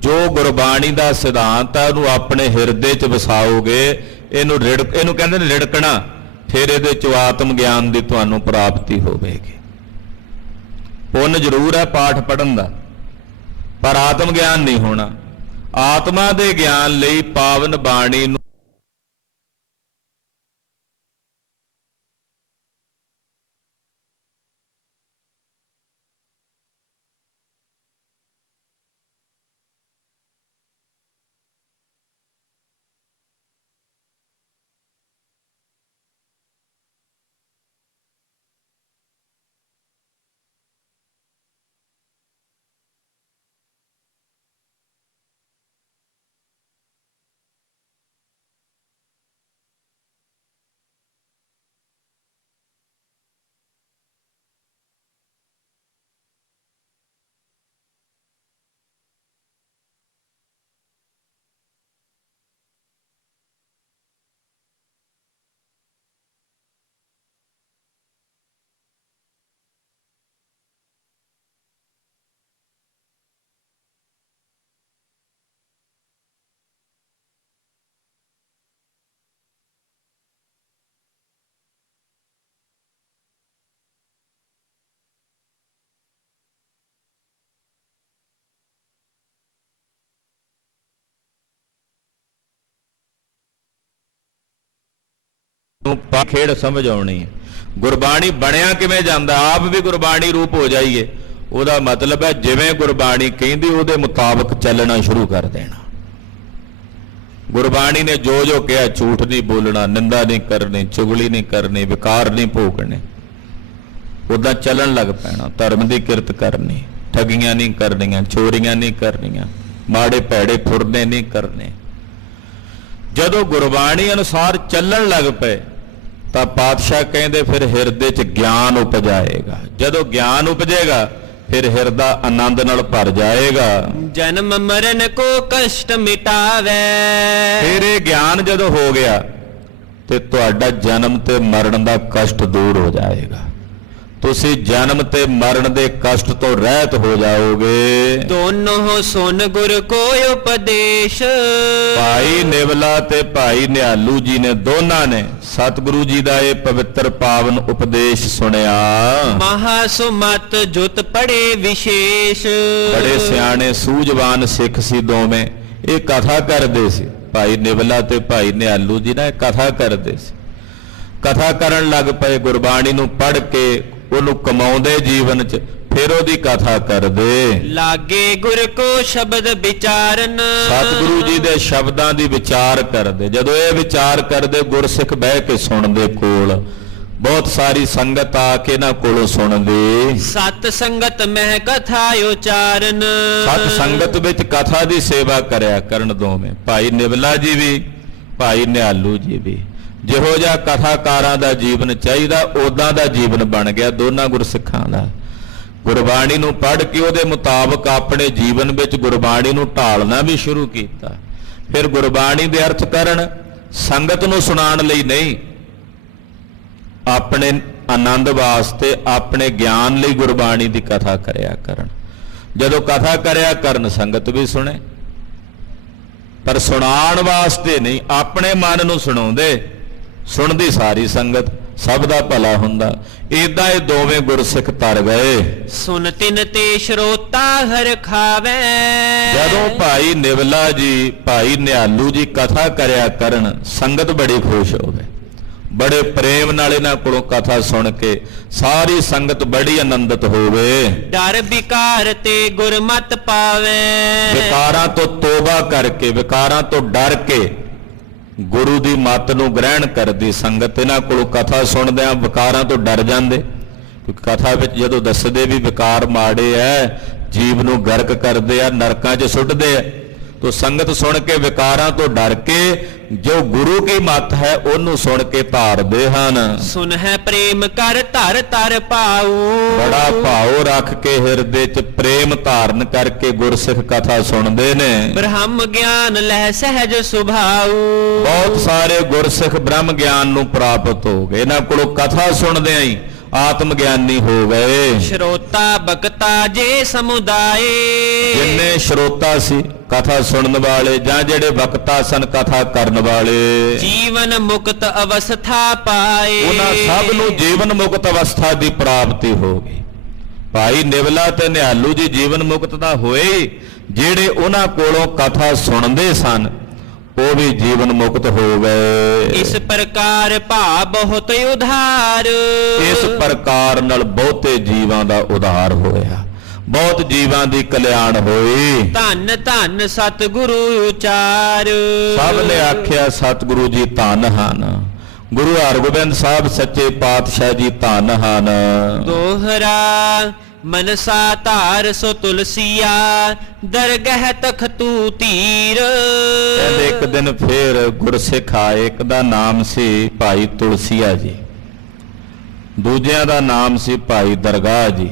ਜੋ ਗੁਰਬਾਣੀ ਦਾ ਸਿਧਾਂਤ ਹੈ ਉਹਨੂੰ ਆਪਣੇ ਹਿਰਦੇ 'ਚ ਵਸਾਓਗੇ, ਇਹਨੂੰ ਕਹਿੰਦੇ ਨੇ ਰਿੜਕਣਾ, ਫਿਰ ਇਹਦੇ 'ਚ ਆਤਮ ਗਿਆਨ ਦੀ ਤੁਹਾਨੂੰ ਪ੍ਰਾਪਤੀ ਹੋਵੇਗੀ। ਪੁੰਨ ਜ਼ਰੂਰ ਹੈ ਪਾਠ ਪੜਨ ਦਾ, ਪਰ ਆਤਮ ਗਿਆਨ ਨਹੀਂ ਹੋਣਾ। ਆਤਮਾ ਦੇ ਗਿਆਨ ਲਈ ਪਾਵਨ ਬਾਣੀ ਨੂੰ ਖੇਡ ਸਮਝ ਆਉਣੀ ਹੈ। ਗੁਰਬਾਣੀ ਬਣਿਆ ਕਿਵੇਂ ਜਾਂਦਾ, ਆਪ ਵੀ ਗੁਰਬਾਣੀ ਰੂਪ ਹੋ ਜਾਈਏ। ਉਹਦਾ ਮਤਲਬ ਹੈ ਜਿਵੇਂ ਗੁਰਬਾਣੀ ਕਹਿੰਦੀ ਉਹਦੇ ਮੁਤਾਬਕ ਚੱਲਣਾ ਸ਼ੁਰੂ ਕਰ ਦੇਣਾ। ਗੁਰਬਾਣੀ ਨੇ ਜੋ ਜੋ ਕਿਹਾ, ਝੂਠ ਨਹੀਂ ਬੋਲਣਾ, ਨਿੰਦਾ ਨਹੀਂ ਕਰਨੀ, ਚੁਗਲੀ ਨਹੀਂ ਕਰਨੀ, ਵਿਕਾਰ ਨਹੀਂ ਭੋਗਣੇ, ਉਦਾਂ ਚੱਲਣ ਲੱਗ ਪੈਣਾ। ਧਰਮ ਦੀ ਕਿਰਤ ਕਰਨੀ, ਠੱਗੀਆਂ ਨਹੀਂ ਕਰਨੀਆਂ, ਚੋਰੀਆਂ ਨਹੀਂ ਕਰਨੀਆਂ, ਮਾੜੇ ਭੈੜੇ ਫੁਰਨੇ ਨਹੀਂ ਕਰਨੇ। ਜਦੋਂ ਗੁਰਬਾਣੀ ਅਨੁਸਾਰ ਚੱਲਣ ਲੱਗ ਪਏ ਤਾਂ ਪਾਤਸ਼ਾਹ ਕਹਿੰਦੇ ਫਿਰ ਹਿਰਦੇ 'ਚ ਗਿਆਨ ਉਪਜਾਏਗਾ। ਜਦੋਂ ਗਿਆਨ ਉਪਜੇਗਾ ਫਿਰ ਹਿਰਦਾ ਆਨੰਦ ਨਾਲ ਭਰ ਜਾਏਗਾ। ਜਨਮ ਮਰਨ ਕੋ ਕਸ਼ਟ ਮਿਟਾਵੇ। ਫਿਰ ਇਹ ਗਿਆਨ ਜਦੋਂ ਹੋ ਗਿਆ ਤੇ ਤੁਹਾਡਾ ਜਨਮ ਤੇ ਮਰਨ ਦਾ ਕਸ਼ਟ ਦੂਰ ਹੋ ਜਾਏਗਾ। ਤੁਸੀਂ ਜਨਮ ਤੇ ਮਰਨ ਦੇ ਕਸ਼ਟ ਤੋਂ ਰਹਿਤ ਹੋ ਜਾਓਗੇ। ਦੋਨੋਂ ਸੁਨ ਗੁਰ ਕੋ ਉਪਦੇਸ਼। ਭਾਈ ਨਿਵਲਾ ਤੇ ਭਾਈ ਨਿਹਾਲੂ ਜੀ ਨੇ ਦੋਨਾਂ ਨੇ ਸਤਿਗੁਰੂ ਜੀ ਦਾ ਇਹ ਪਵਿੱਤਰ ਪਾਵਨ ਉਪਦੇਸ਼ ਸੁਣਿਆ। ਮਹਾ ਸੁਮਤ ਜੁਤ ਪੜੇ ਵਿਸ਼ੇਸ਼। ਬੜੇ ਸਿਆਣੇ ਸੂਝਵਾਨ ਸਿੱਖ ਸੀ ਦੋਵੇਂ। ਇਹ ਕਥਾ ਕਰਦੇ ਸੀ, ਭਾਈ ਨਿਵਲਾ ਤੇ ਭਾਈ ਨਿਹਾਲੂ ਜੀ ਨੇ ਕਥਾ ਕਰਦੇ ਸੀ। ਕਥਾ ਕਰਨ ਲੱਗ ਪਏ, ਗੁਰਬਾਣੀ ਨੂੰ ਪੜ੍ਹ ਕੇ ਉਹਨੂੰ ਕਮਾਉਂਦੇ ਜੀਵਨ 'ਚ, ਫਿਰ ਉਹਦੀ ਕਥਾ ਕਰਦੇ। ਲਾਗੇ ਗੁਰ ਕੋ ਸ਼ਬਦ ਵਿਚਾਰਨ ਸਤਿਗੁਰੂ ਜੀ ਦੇ ਸ਼ਬਦਾਂ ਦੀ ਵਿਚਾਰ ਕਰਦੇ। ਜਦੋਂ ਇਹ ਵਿਚਾਰ ਕਰਦੇ ਗੁਰਸਿੱਖ ਬਹਿ ਕੇ ਸੁਣਦੇ ਕੋਲ, ਬਹੁਤ ਸਾਰੀ ਸੰਗਤ ਆ ਕੇ ਇਹਨਾਂ ਕੋਲੋਂ ਸੁਣਦੀ। ਸਤ ਸੰਗਤ ਮਹਿ ਕਥਾ ਉਚਾਰਨ ਸਤ ਸੰਗਤ ਵਿੱਚ ਕਥਾ ਦੀ ਸੇਵਾ ਕਰਿਆ ਕਰਨ ਦੋਵੇਂ, ਭਾਈ ਨਿਵਲਾ ਜੀ ਵੀ ਭਾਈ ਨਿਹਾਲੂ ਜੀ ਵੀ। ਜਿਹੋ ਜਿਹਾ ਕਥਾਕਾਰਾਂ ਦਾ ਜੀਵਨ ਚਾਹੀਦਾ ਉਦਾਂ ਦਾ ਜੀਵਨ ਬਣ ਗਿਆ ਦੋਨਾਂ ਗੁਰਸਿੱਖਾਂ ਦਾ। ਗੁਰਬਾਣੀ ਨੂੰ ਪੜ੍ਹ ਕੇ ਉਹਦੇ ਮੁਤਾਬਕ ਆਪਣੇ ਜੀਵਨ ਵਿੱਚ ਗੁਰਬਾਣੀ ਨੂੰ ਢਾਲਣਾ ਵੀ ਸ਼ੁਰੂ ਕੀਤਾ। ਫਿਰ ਗੁਰਬਾਣੀ ਦੇ ਅਰਥ ਕਰਨ, ਸੰਗਤ ਨੂੰ ਸੁਣਾਉਣ ਲਈ ਨਹੀਂ, ਆਪਣੇ ਆਨੰਦ ਵਾਸਤੇ, ਆਪਣੇ ਗਿਆਨ ਲਈ ਗੁਰਬਾਣੀ ਦੀ ਕਥਾ ਕਰਿਆ ਕਰਨ। ਜਦੋਂ ਕਥਾ ਕਰਿਆ ਕਰਨ ਸੰਗਤ ਵੀ ਸੁਣੇ, ਪਰ ਸੁਣਾਉਣ ਵਾਸਤੇ ਨਹੀਂ, ਆਪਣੇ ਮਨ ਨੂੰ ਸੁਣਾਉਂਦੇ। ਸੁਣਦੀ ਸਾਰੀ ਸੰਗਤ, ਸਭ ਦਾ ਭਲਾ ਹੁੰਦਾ। ਏਦਾਂ ਇਹ ਦੋਵੇਂ ਗੁਰਸਿੱਖ ਤਰ ਗਏ। ਸੁਨ ਤਿਨ ਤੇ ਸ਼ਰੋਤਾ ਹਰ ਖਾਵੇ। ਜਦੋਂ ਭਾਈ ਨਿਵਲਾ ਜੀ ਭਾਈ ਨਿਹਾਲੂ ਜੀ ਕਥਾ ਕਰਿਆ ਕਰਨ, ਸੰਗਤ ਬੜੀ ਖੁਸ਼ ਹੋਵੇ। ਬੜੇ ਪ੍ਰੇਮ ਨਾਲ ਇਹਨਾਂ ਕੋਲੋਂ ਕਥਾ ਸੁਣ ਕੇ ਸਾਰੀ ਸੰਗਤ ਬੜੀ ਆਨੰਦਿਤ ਹੋਵੇ। ਡਰ ਵਿਕਾਰ ਤੇ ਗੁਰਮਤਿ ਪਾਵੇ। ਵਿਕਾਰਾਂ ਤੋਂ ਤੋਬਾ ਕਰਕੇ, ਵਿਕਾਰਾਂ ਤੋਂ ਡਰ ਕੇ ਗੁਰੂ ਦੀ ਮੱਤ ਨੂੰ ਗ੍ਰਹਿਣ ਕਰਦੀ ਸੰਗਤ ਇਹਨਾਂ ਕੋਲੋਂ ਕਥਾ ਸੁਣਦਿਆਂ ਵਿਕਾਰਾਂ ਤੋਂ ਡਰ ਜਾਂਦੇ। ਕਿਉਂਕਿ ਕਥਾ ਵਿੱਚ ਜਦੋਂ ਦੱਸਦੇ ਵੀ ਵਿਕਾਰ ਮਾੜੇ ਐ, ਜੀਵ ਨੂੰ ਗਰਕ ਕਰਦੇ ਆ, ਨਰਕਾਂ 'ਚ ਸੁੱਟਦੇ ਆ, ਤੋ ਸੰਗਤ ਸੁਣ ਕੇ ਵਿਕਾਰਾਂ ਤੋਂ ਡਰ ਕੇ ਜੋ ਗੁਰੂ ਕੀ ਮੱਤ ਹੈ ਉਹਨੂੰ ਸੁਣ ਕੇ ਧਾਰਦੇ ਹਨ। ਸੁਨ ਹੈ ਪ੍ਰੇਮ ਕਰ ਧਰ ਧਰ ਪਾਉ। ਬੜਾ ਭਾਉ ਰੱਖ ਕੇ ਹਿਰਦੇ 'ਚ ਪ੍ਰੇਮ ਧਾਰਨ ਕਰਕੇ ਗੁਰਸਿੱਖ ਕਥਾ ਸੁਣਦੇ ਨੇ। ਬ੍ਰਹਮ ਗਿਆਨ ਲਹਿ ਸਹਿਜ ਸੁਭਾਉ। ਬਹੁਤ ਸਾਰੇ ਗੁਰਸਿੱਖ ਬ੍ਰਹਮ ਗਿਆਨ ਨੂੰ ਪ੍ਰਾਪਤ ਹੋ ਗਏ। ਇਹਨਾਂ ਕੋਲੋਂ ਕਥਾ ਸੁਣਦਿਆਂ ਹੀ ਆਤਮ ਗਿਆਨੀ ਹੋ ਗਏ। ਸ਼ਰੋਤਾ ਬਕਤਾ ਜੇ ਸਮੁਦਾਏ। ਜਿੰਨੇ ਸ਼ਰੋਤਾ ਸੀ ਕਥਾ ਸੁਣਨ ਵਾਲੇ ਜਾਂ ਜਿਹੜੇ ਵਕਤਾ ਸਨ ਕਥਾ ਕਰਨ ਵਾਲੇ, ਜੀਵਨ ਮੁਕਤ ਅਵਸਥਾ ਪਾਏ। ਉਹਨਾਂ ਸਭ ਨੂੰ ਜੀਵਨ ਮੁਕਤ ਅਵਸਥਾ ਦੀ ਪ੍ਰਾਪਤੀ ਹੋ ਗਈ। ਭਾਈ ਨਿਵਲਾ ਤੇ ਨਿਹਾਲੂ ਜੀ ਜੀਵਨ ਮੁਕਤ ਤਾਂ ਹੋਏ, ਜਿਹੜੇ ਉਹਨਾਂ ਕੋਲੋਂ ਕਥਾ ਸੁਣਦੇ ਸਨ ਉਹ ਵੀ ਜੀਵਨ ਮੁਕਤ ਹੋ ਗਏ। ਇਸ ਪ੍ਰਕਾਰ ਭਾ ਬਹੁਤ ਉਧਾਰ। ਇਸ ਪ੍ਰਕਾਰ ਨਾਲ ਬਹੁਤੇ ਜੀਵਾਂ ਦਾ ਉਧਾਰ ਹੋਇਆ, ਬਹੁਤ ਜੀਵਾਂ ਦੀ ਕਲਿਆਣ ਹੋਈ। ਧੰਨ ਧੰਨ ਸਤਿਗੁਰੂ ਉਚਾਰ। ਸਭ ਨੇ ਆਖਿਆ ਸਤਿਗੁਰੂ ਜੀ ਧੰਨ ਹਨ। ਗੁਰੂ ਹਰਗੋਬਿੰਦ ਸਾਹਿਬ ਸੱਚੇ ਪਾਤਸ਼ਾਹ ਜੀ ਧੰਨ ਹਨ। ਦੋਹਰਾ ਮਨਸਾ ਧਾਰ ਸੋ ਤੁਲਸੀਆ ਦਰਗਹਿ ਤਖਤੂ ਧੀਰ। ਕਹਿੰਦੇ ਇੱਕ ਦਿਨ ਫੇਰ ਗੁਰਸਿੱਖ ਆਏ। ਇੱਕ ਦਾ ਨਾਮ ਸੀ ਭਾਈ ਤੁਲਸੀਆ ਜੀ, ਦੂਜਿਆਂ ਦਾ ਨਾਮ ਸੀ ਭਾਈ ਦਰਗਾਹ ਜੀ,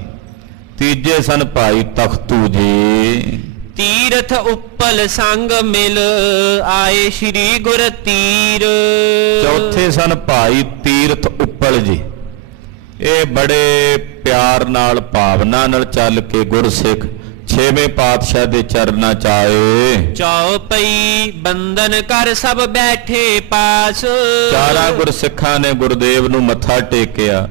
ਤੀਜੇ ਸਨ ਭਾਈ ਤਖਤੂ ਜੀ। ਤੀਰਥ ਉੱਪਲ ਸੰਗ ਮਿਲ ਆਏ ਸ਼੍ਰੀ ਗੁਰ ਤੀਰ। ਚੌਥੇ ਸਨ ਭਾਈ ਤੀਰਥ ਉੱਪਲ ਜੀ। ਇਹ ਬੜੇ ਪਿਆਰ ਨਾਲ ਭਾਵਨਾ ਨਾਲ ਚੱਲ ਕੇ ਗੁਰਸਿੱਖ ਛੇਵੇਂ ਪਾਤਸ਼ਾਹ ਦੇ ਚਰਨਾਂ 'ਚ ਆਏ। ਚੌਪਈ ਬੰਦਨ ਕਰ ਸਭ ਬੈਠੇ ਪਾਸ। ਚਾਰਾਂ ਗੁਰਸਿੱਖਾਂ ਨੇ ਗੁਰਦੇਵ ਨੂੰ ਮੱਥਾ ਟੇਕਿਆ,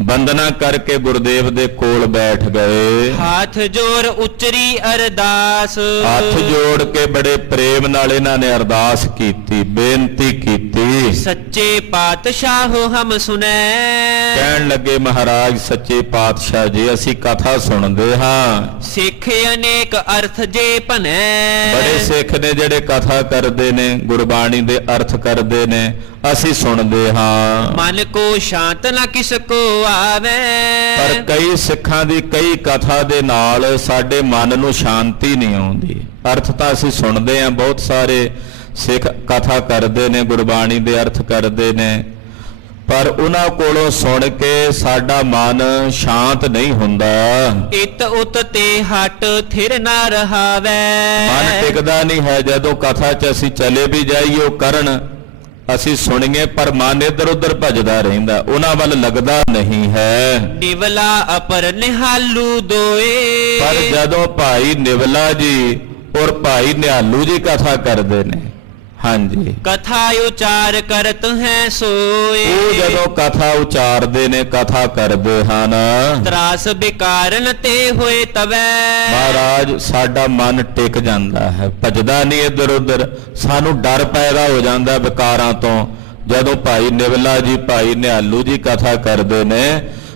ਬੰਦਨਾ ਕਰਕੇ ਗੁਰਦੇਵ ਦੇ ਕੋਲ ਬੈਠ ਗਏ। ਹੱਥ ਜੋੜ ਉਚਰੀ ਅਰਦਾਸ। ਹੱਥ ਜੋੜ ਕੇ ਬੜੇ ਪ੍ਰੇਮ ਨਾਲ ਇਹਨਾਂ ਨੇ ਅਰਦਾਸ ਕੀਤੀ, ਬੇਨਤੀ ਕੀਤੀ। ਸੱਚੇ ਪਾਤਸ਼ਾਹ ਹਮ ਸੁਨੈ। ਕਹਿਣ ਲੱਗੇ ਮਹਾਰਾਜ ਸੱਚੇ ਪਾਤਸ਼ਾਹ ਜੀ ਅਸੀਂ ਕਥਾ ਸੁਣਦੇ ਹਾਂ। ਸਿੱਖ ਅਨੇਕ ਅਰਥ ਜੇ ਭਨੈ। ਬੜੇ ਸਿੱਖ ਨੇ ਜਿਹੜੇ ਕਥਾ ਕਰਦੇ ਨੇ, ਗੁਰਬਾਣੀ ਦੇ ਅਰਥ ਕਰਦੇ ਨੇ, ਅਸੀਂ ਸੁਣਦੇ ਹਾਂ। ਮਨ ਕੋ ਸ਼ਾਂਤ ਨਾ ਕਿਸ ਕੋ ਆਵੇ। ਪਰ ਕਈ ਸਿੱਖਾਂ ਦੀ ਕਈ ਕਥਾ ਦੇ ਨਾਲ ਸਾਡੇ ਮਨ ਨੂੰ ਸ਼ਾਂਤੀ ਨਹੀਂ ਆਉਂਦੀ। ਅਰਥ ਤਾਂ ਅਸੀਂ ਸੁਣਦੇ ਹਾਂ, ਬਹੁਤ ਸਾਰੇ ਸਿੱਖ ਕਥਾ ਕਰਦੇ ਨੇ, ਗੁਰਬਾਣੀ ਦੇ ਅਰਥ ਕਰਦੇ ਨੇ, ਪਰ ਉਹਨਾਂ ਕੋਲੋਂ ਸੁਣ ਕੇ ਸਾਡਾ ਮਨ ਸ਼ਾਂਤ ਨਹੀਂ ਹੁੰਦਾ। ਇਤ ਉਤ ਤੇ ਹਟ ਥਿਰ ਨਾ ਰਹਾਵੇ। ਮਨ ਟਿਕਦਾ ਨਹੀਂ ਹੈ। ਜਦੋਂ ਕਥਾ 'ਚ ਅਸੀਂ ਚਲੇ ਵੀ ਜਾਈਏ ਉਹ ਕਰਨ, ਅਸੀਂ ਸੁਣੀਏ, ਪਰ ਮਨ ਇੱਧਰ ਉੱਧਰ ਭੱਜਦਾ ਰਹਿੰਦਾ, ਉਹਨਾਂ ਵੱਲ ਲੱਗਦਾ ਨਹੀਂ ਹੈ। ਨਿਵਲਾ ਅਪਰ ਨਿਹਾਲੂ ਦੋਏ। ਪਰ ਜਦੋਂ ਭਾਈ ਨਿਵਲਾ ਜੀ ਔਰ ਭਾਈ ਨਿਹਾਲੂ ਜੀ ਕਥਾ ਕਰਦੇ ਨੇ, ਹਾਂਜੀ, ਕਥਾ ਉਚਾਰ ਕਰਤ ਹੈ ਸੋਏ। ਉਹ ਜਦੋਂ ਕਥਾ ਉਚਾਰਦੇ ਨੇ, ਕਥਾ ਕਰਦੇ ਹਨ, ਤਰਾਸ ਵਿਕਾਰਨ ਤੇ ਹੋਏ ਤਵੈ। ਮਹਾਰਾਜ ਸਾਡਾ ਮਨ ਟਿਕ ਜਾਂਦਾ ਹੈ, ਭੱਜਦਾ ਨਹੀਂ ਇੱਧਰ ਉੱਧਰ। ਸਾਨੂੰ ਡਰ ਪੈਦਾ ਹੋ ਜਾਂਦਾ ਵਿਕਾਰਾਂ ਤੋਂ। ਜਦੋਂ ਭਾਈ ਨਿਵਲਾ ਜੀ ਭਾਈ ਨਿਹਾਲੂ ਜੀ ਕਥਾ ਕਰਦੇ ਨੇ,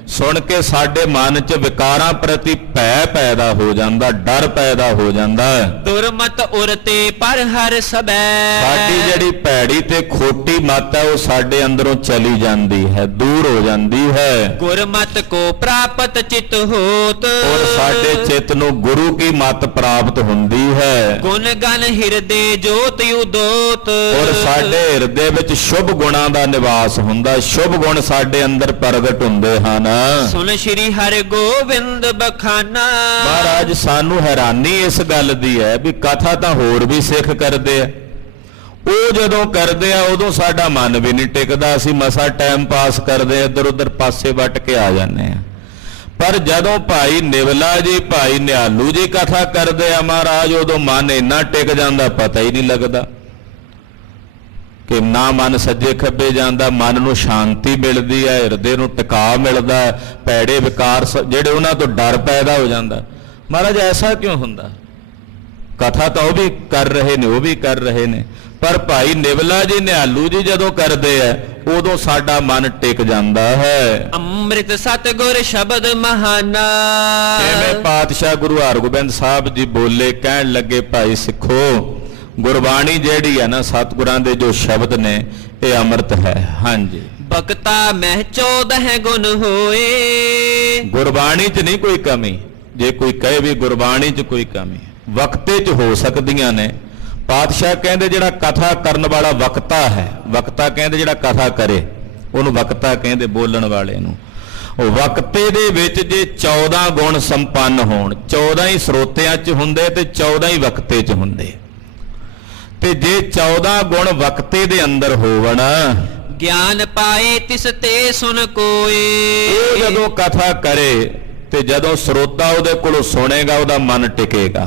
ਸੁਣ ਕੇ ਸਾਡੇ ਮਨ 'ਚ ਵਿਕਾਰਾਂ ਪ੍ਰਤੀ ਭੈ ਪੈਦਾ ਹੋ ਜਾਂਦਾ, ਡਰ ਪੈਦਾ ਹੋ ਜਾਂਦਾ ਹੈ। ਦੁਰਮਤ ਉਰਤੇ ਪਰ ਹਰ ਸਬੈ, ਸਾਡੀ ਜਿਹੜੀ ਭੈੜੀ ਤੇ ਖੋਟੀ ਮੱਤ ਹੈ ਉਹ ਸਾਡੇ ਅੰਦਰੋਂ ਚਲੀ ਜਾਂਦੀ ਹੈ, ਦੂਰ ਹੋ ਜਾਂਦੀ ਹੈ। ਗੁਰਮਤ ਕੋ ਪ੍ਰਾਪਤ ਚਿਤ ਹੋਤ, ਔਰ ਸਾਡੇ ਚਿੱਤ ਨੂੰ ਗੁਰੂ ਕੀ ਮੱਤ ਪ੍ਰਾਪਤ ਹੁੰਦੀ ਹੈ। ਗੁਣ ਗਨ ਹਿਰਦੇ ਜੋਤ ਉਦੋਤ, ਔਰ ਸਾਡੇ ਹਿਰਦੇ ਵਿੱਚ ਸ਼ੁਭ ਗੁਣਾਂ ਦਾ ਨਿਵਾਸ ਹੁੰਦਾ, ਸ਼ੁਭ ਗੁਣ ਸਾਡੇ ਅੰਦਰ ਪ੍ਰਗਟ ਹੁੰਦੇ ਹਨ। ਸੁਨ ਸ਼੍ਰੀ ਹਰਿ ਗੋਬਿੰਦ ਬਖਾਨਾ। ਮਹਾਰਾਜ ਸਾਨੂੰ ਹੈਰਾਨੀ ਇਸ ਗੱਲ ਦੀ ਹੈ ਵੀ ਕਥਾ ਤਾਂ ਹੋਰ ਵੀ ਸਿੱਖ ਕਰਦੇ ਆ, ਉਹ ਜਦੋਂ ਕਰਦੇ ਆ ਉਦੋਂ ਸਾਡਾ ਮਨ ਵੀ ਨਹੀਂ ਟਿਕਦਾ, ਅਸੀਂ ਮਸਾ ਟਾਈਮ ਪਾਸ ਕਰਦੇ ਇੱਧਰ ਉੱਧਰ ਪਾਸੇ ਵੱਟ ਕੇ ਆ ਜਾਂਦੇ ਆ। ਪਰ ਜਦੋਂ ਭਾਈ ਨਿਵਲਾ ਜੀ, ਭਾਈ ਨਿਹਾਲੂ ਜੀ ਕਥਾ ਕਰਦੇ ਆ ਮਹਾਰਾਜ, ਉਦੋਂ ਮਨ ਇੰਨਾ ਟਿਕ ਜਾਂਦਾ ਪਤਾ ਹੀ ਨਹੀਂ ਲੱਗਦਾ ਕਿ ਨਾ ਮਨ ਸੱਜੇ ਖੱਬੇ ਜਾਂਦਾ, ਮਨ ਨੂੰ ਸ਼ਾਂਤੀ ਮਿਲਦੀ ਹੈ, ਹਿਰਦੇ ਨੂੰ ਟਿਕਾ ਮਿਲਦਾ, ਭੈੜੇ ਵਿਕਾਰ ਜਿਹੜੇ ਉਹਨਾਂ ਤੋਂ ਡਰ ਪੈਦਾ ਹੋ ਜਾਂਦਾ। ਮਹਾਰਾਜ ਐਸਾ ਕਿਉਂ ਹੁੰਦਾ? ਕਥਾ ਤਾਂ ਉਹ ਵੀ ਕਰ ਰਹੇ ਨੇ, ਉਹ ਵੀ ਕਰ ਰਹੇ ਨੇ, ਪਰ ਭਾਈ ਨਿਵਲਾ ਜੀ ਨਿਹਾਲੂ ਜੀ ਜਦੋਂ ਕਰਦੇ ਆ ਉਦੋਂ ਸਾਡਾ ਮਨ ਟਿਕ ਜਾਂਦਾ ਹੈ। ਅੰਮ੍ਰਿਤ ਸਤਿਗੁਰ ਸ਼ਬਦ ਮਹਾਨਾ। ਜਿਵੇਂ ਪਾਤਸ਼ਾਹ ਗੁਰੂ ਹਰਗੋਬਿੰਦ ਸਾਹਿਬ ਜੀ ਬੋਲੇ, ਕਹਿਣ ਲੱਗੇ ਭਾਈ ਸਿੱਖੋ, ਗੁਰਬਾਣੀ ਜਿਹੜੀ ਹੈ ਨਾ, ਸਤਿਗੁਰਾਂ ਦੇ ਜੋ ਸ਼ਬਦ ਨੇ ਇਹ ਅੰਮ੍ਰਿਤ ਹੈ। ਹਾਂਜੀ, ਬਖਤਾ ਮਹਿ 14 ਗੁਣ ਹੋਏ। ਗੁਰਬਾਣੀ 'ਚ ਨਹੀਂ ਕੋਈ ਕਮੀ। ਜੇ ਕੋਈ ਕਹੇ ਵੀ ਗੁਰਬਾਣੀ 'ਚ ਕੋਈ ਕਮੀ, ਵਕਤੇ 'ਚ ਹੋ ਸਕਦੀਆਂ ਨੇ। ਪਾਤਸ਼ਾਹ ਕਹਿੰਦੇ ਜਿਹੜਾ ਕਥਾ ਕਰਨ ਵਾਲਾ ਵਕਤਾ ਹੈ, ਵਕਤਾ ਕਹਿੰਦੇ ਜਿਹੜਾ ਕਥਾ ਕਰੇ ਉਹਨੂੰ ਵਕਤਾ ਕਹਿੰਦੇ, ਬੋਲਣ ਵਾਲੇ ਨੂੰ। ਉਹ ਵਕਤੇ ਦੇ ਵਿੱਚ ਜੇ 14 ਗੁਣ ਸੰਪੰਨ ਹੋਣ, 14 ਹੀ ਸਰੋਤਿਆਂ 'ਚ ਹੁੰਦੇ ਤੇ 14 ਹੀ ਵਕਤੇ 'ਚ ਹੁੰਦੇ, ਤੇ ਜੇ 14 ਗੁਣ ਵਕਤੇ ਦੇ ਅੰਦਰ ਹੋਵਣ, ਗਿਆਨ ਪਾਏ ਤਿਸ ਤੇ ਸੁਨ ਕੋਏ। ਉਹ ਜਦੋਂ ਕਥਾ ਕਰੇ ਤੇ ਜਦੋਂ ਸਰੋਤਾ ਉਹਦੇ ਕੋਲੋਂ ਸੁਣੇਗਾ ਉਹਦਾ ਮਨ ਟਿਕੇਗਾ,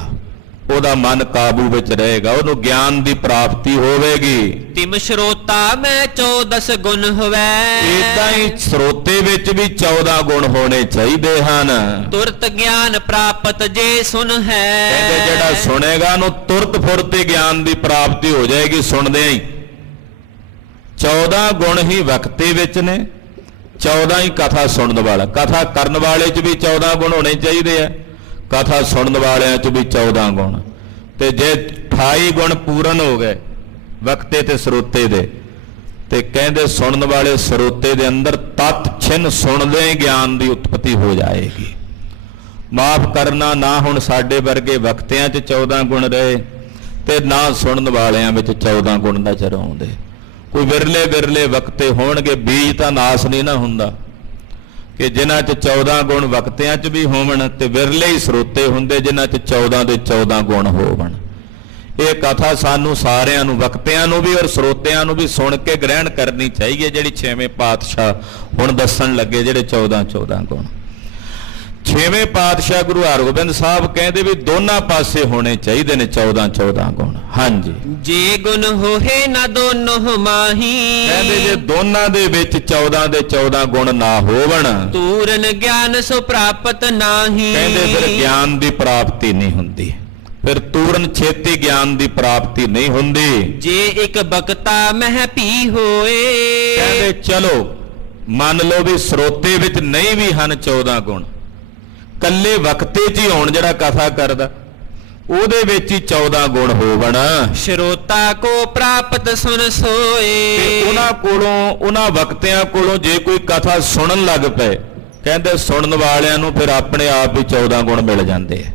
ਉਹਦਾ ਮਨ ਕਾਬੂ ਵਿੱਚ ਰਹੇਗਾ, ਉਹਨੂੰ ਗਿਆਨ ਦੀ ਪ੍ਰਾਪਤੀ ਹੋਵੇਗੀ। ਤਿਮ ਸਰੋਤਾ ਮੈਂ 14 ਗੁਣ ਹੋਵੇ। ਇਦਾਂ ਹੀ ਸਰੋਤੇ ਵਿੱਚ ਵੀ 14 ਗੁਣ ਹੋਣੇ ਚਾਹੀਦੇ ਹਨ। ਤੁਰਤ ਗਿਆਨ ਪ੍ਰਾਪਤ ਜੇ ਸੁਨ ਹੈ। ਕਹਿੰਦੇ ਜਿਹੜਾ ਸੁਣੇਗਾ ਉਹਨੂੰ ਤੁਰਤ ਫੁਰਤ ਹੀ ਗਿਆਨ ਦੀ ਪ੍ਰਾਪਤੀ ਹੋ ਜਾਏਗੀ ਸੁਣਦਿਆਂ ਹੀ। 14 ਗੁਣ ਹੀ ਵਕਤੇ ਵਿੱਚ ਨੇ, 14 ਹੀ ਕਥਾ ਸੁਣਨ ਵਾਲਾ। ਕਥਾ ਕਰਨ ਵਾਲੇ 'ਚ ਵੀ 14 ਗੁਣ ਹੋਣੇ ਚਾਹੀਦੇ ਆ, ਕਥਾ ਸੁਣਨ ਵਾਲਿਆਂ 'ਚ ਵੀ 14 ਗੁਣ। ਤੇ ਜੇ 28 ਗੁਣ ਪੂਰਨ ਹੋ ਗਏ ਵਕਤੇ ਤੇ ਸਰੋਤੇ ਦੇ, ਤੇ ਕਹਿੰਦੇ ਸੁਣਨ ਵਾਲੇ ਸਰੋਤੇ ਦੇ ਅੰਦਰ ਤਤ ਛਿਨ ਸੁਣਦੇ ਹੀ ਗਿਆਨ ਦੀ ਉਤਪਤੀ ਹੋ ਜਾਏਗੀ। ਮਾਫ ਕਰਨਾ, ਨਾ ਹੁਣ ਸਾਡੇ ਵਰਗੇ ਵਕਤਿਆਂ 'ਚ 14 ਗੁਣ ਰਹੇ ਤੇ ਨਾ ਸੁਣਨ ਵਾਲਿਆਂ ਵਿੱਚ 14 ਗੁਣ ਨਜ਼ਰ ਆਉਂਦੇ। ਕੋਈ ਵਿਰਲੇ ਵਿਰਲੇ ਵਕਤੇ ਹੋਣਗੇ, ਬੀਜ ਤਾਂ ਨਾਸ ਨਹੀਂ ਨਾ ਹੁੰਦਾ ਕਿ ਜਿਨ੍ਹਾਂ 'ਚ 14 ਗੁਣ ਵਕਤਿਆਂ 'ਚ ਵੀ ਹੋਵਣ, ਤੇ ਵਿਰਲੇ ਹੀ ਸਰੋਤੇ ਹੁੰਦੇ ਜਿਨ੍ਹਾਂ 'ਚ 14 ਦੇ 14 ਗੁਣ ਹੋਵਣ। ਇਹ ਕਥਾ ਸਾਨੂੰ ਸਾਰਿਆਂ ਨੂੰ, ਵਕਤਿਆਂ ਨੂੰ ਵੀ ਔਰ ਸਰੋਤਿਆਂ ਨੂੰ ਵੀ ਸੁਣ ਕੇ ਗ੍ਰਹਿਣ ਕਰਨੀ ਚਾਹੀਏ, ਜਿਹੜੀ 6ਵੇਂ ਪਾਤਸ਼ਾਹ ਹੁਣ ਦੱਸਣ ਲੱਗੇ ਜਿਹੜੇ 14 ਗੁਣ। 6ਵੇਂ ਪਾਤਸ਼ਾਹ ਗੁਰੂ ਹਰਗੋਬਿੰਦ ਸਾਹਿਬ ਕਹਿੰਦੇ ਵੀ ਦੋਨਾਂ ਪਾਸੇ ਹੋਣੇ ਚਾਹੀਦੇ ਨੇ 14 ਗੁਣ। ਹਾਂਜੀ, ਜੇ ਗੁਣ ਹੋਏ ਨਾ ਦੋਨੋਂ ਮਾਹੀ। ਕਹਿੰਦੇ ਜੇ ਦੋਨਾਂ ਦੇ ਵਿੱਚ 14 ਦੇ 14 ਗੁਣ ਨਾ ਹੋਵਣ, ਤੂਰਨ ਗਿਆਨ ਸੋ ਪ੍ਰਾਪਤ ਨਾਹੀ। ਕਹਿੰਦੇ ਫਿਰ ਗਿਆਨ ਦੀ ਪ੍ਰਾਪਤੀ ਨਹੀਂ ਹੁੰਦੀ, ਫਿਰ ਤੂਰਨ ਛੇਤੀ ਗਿਆਨ ਦੀ ਪ੍ਰਾਪਤੀ ਨਹੀਂ ਹੁੰਦੀ। ਜੇ ਇੱਕ ਬਖਤਾ ਮਹਿ ਪੀ ਹੋਏ। ਕਹਿੰਦੇ ਚਲੋ ਮੰਨ ਲਓ ਵੀ ਸਰੋਤੇ ਵਿੱਚ ਨਹੀਂ ਵੀ ਹਨ 14 ਗੁਣ, ਕੱਲੇ ਵਕਤੇ 'ਚ ਹੀ ਹੋਣ ਜਿਹੜਾ ਕਥਾ ਕਰਦਾ, ਉਹਦੇ ਵਿੱਚ ਹੀ 14 ਗੁਣ ਹੋਵਣ। ਸਰੋਤਾ ਕੋ ਪ੍ਰਾਪਤ ਸੁਨ ਸੋਏ। ਤੇ ਉਹਨਾਂ ਕੋਲੋਂ, ਉਹਨਾਂ ਵਕਤਿਆਂ ਕੋਲੋਂ ਜੇ ਕੋਈ ਕਥਾ ਸੁਣਨ ਲੱਗ ਪਏ, ਕਹਿੰਦੇ ਸੁਣਨ ਵਾਲਿਆਂ ਨੂੰ ਫਿਰ ਆਪਣੇ ਆਪ ਹੀ 14 ਗੁਣ ਮਿਲ ਜਾਂਦੇ ਆ।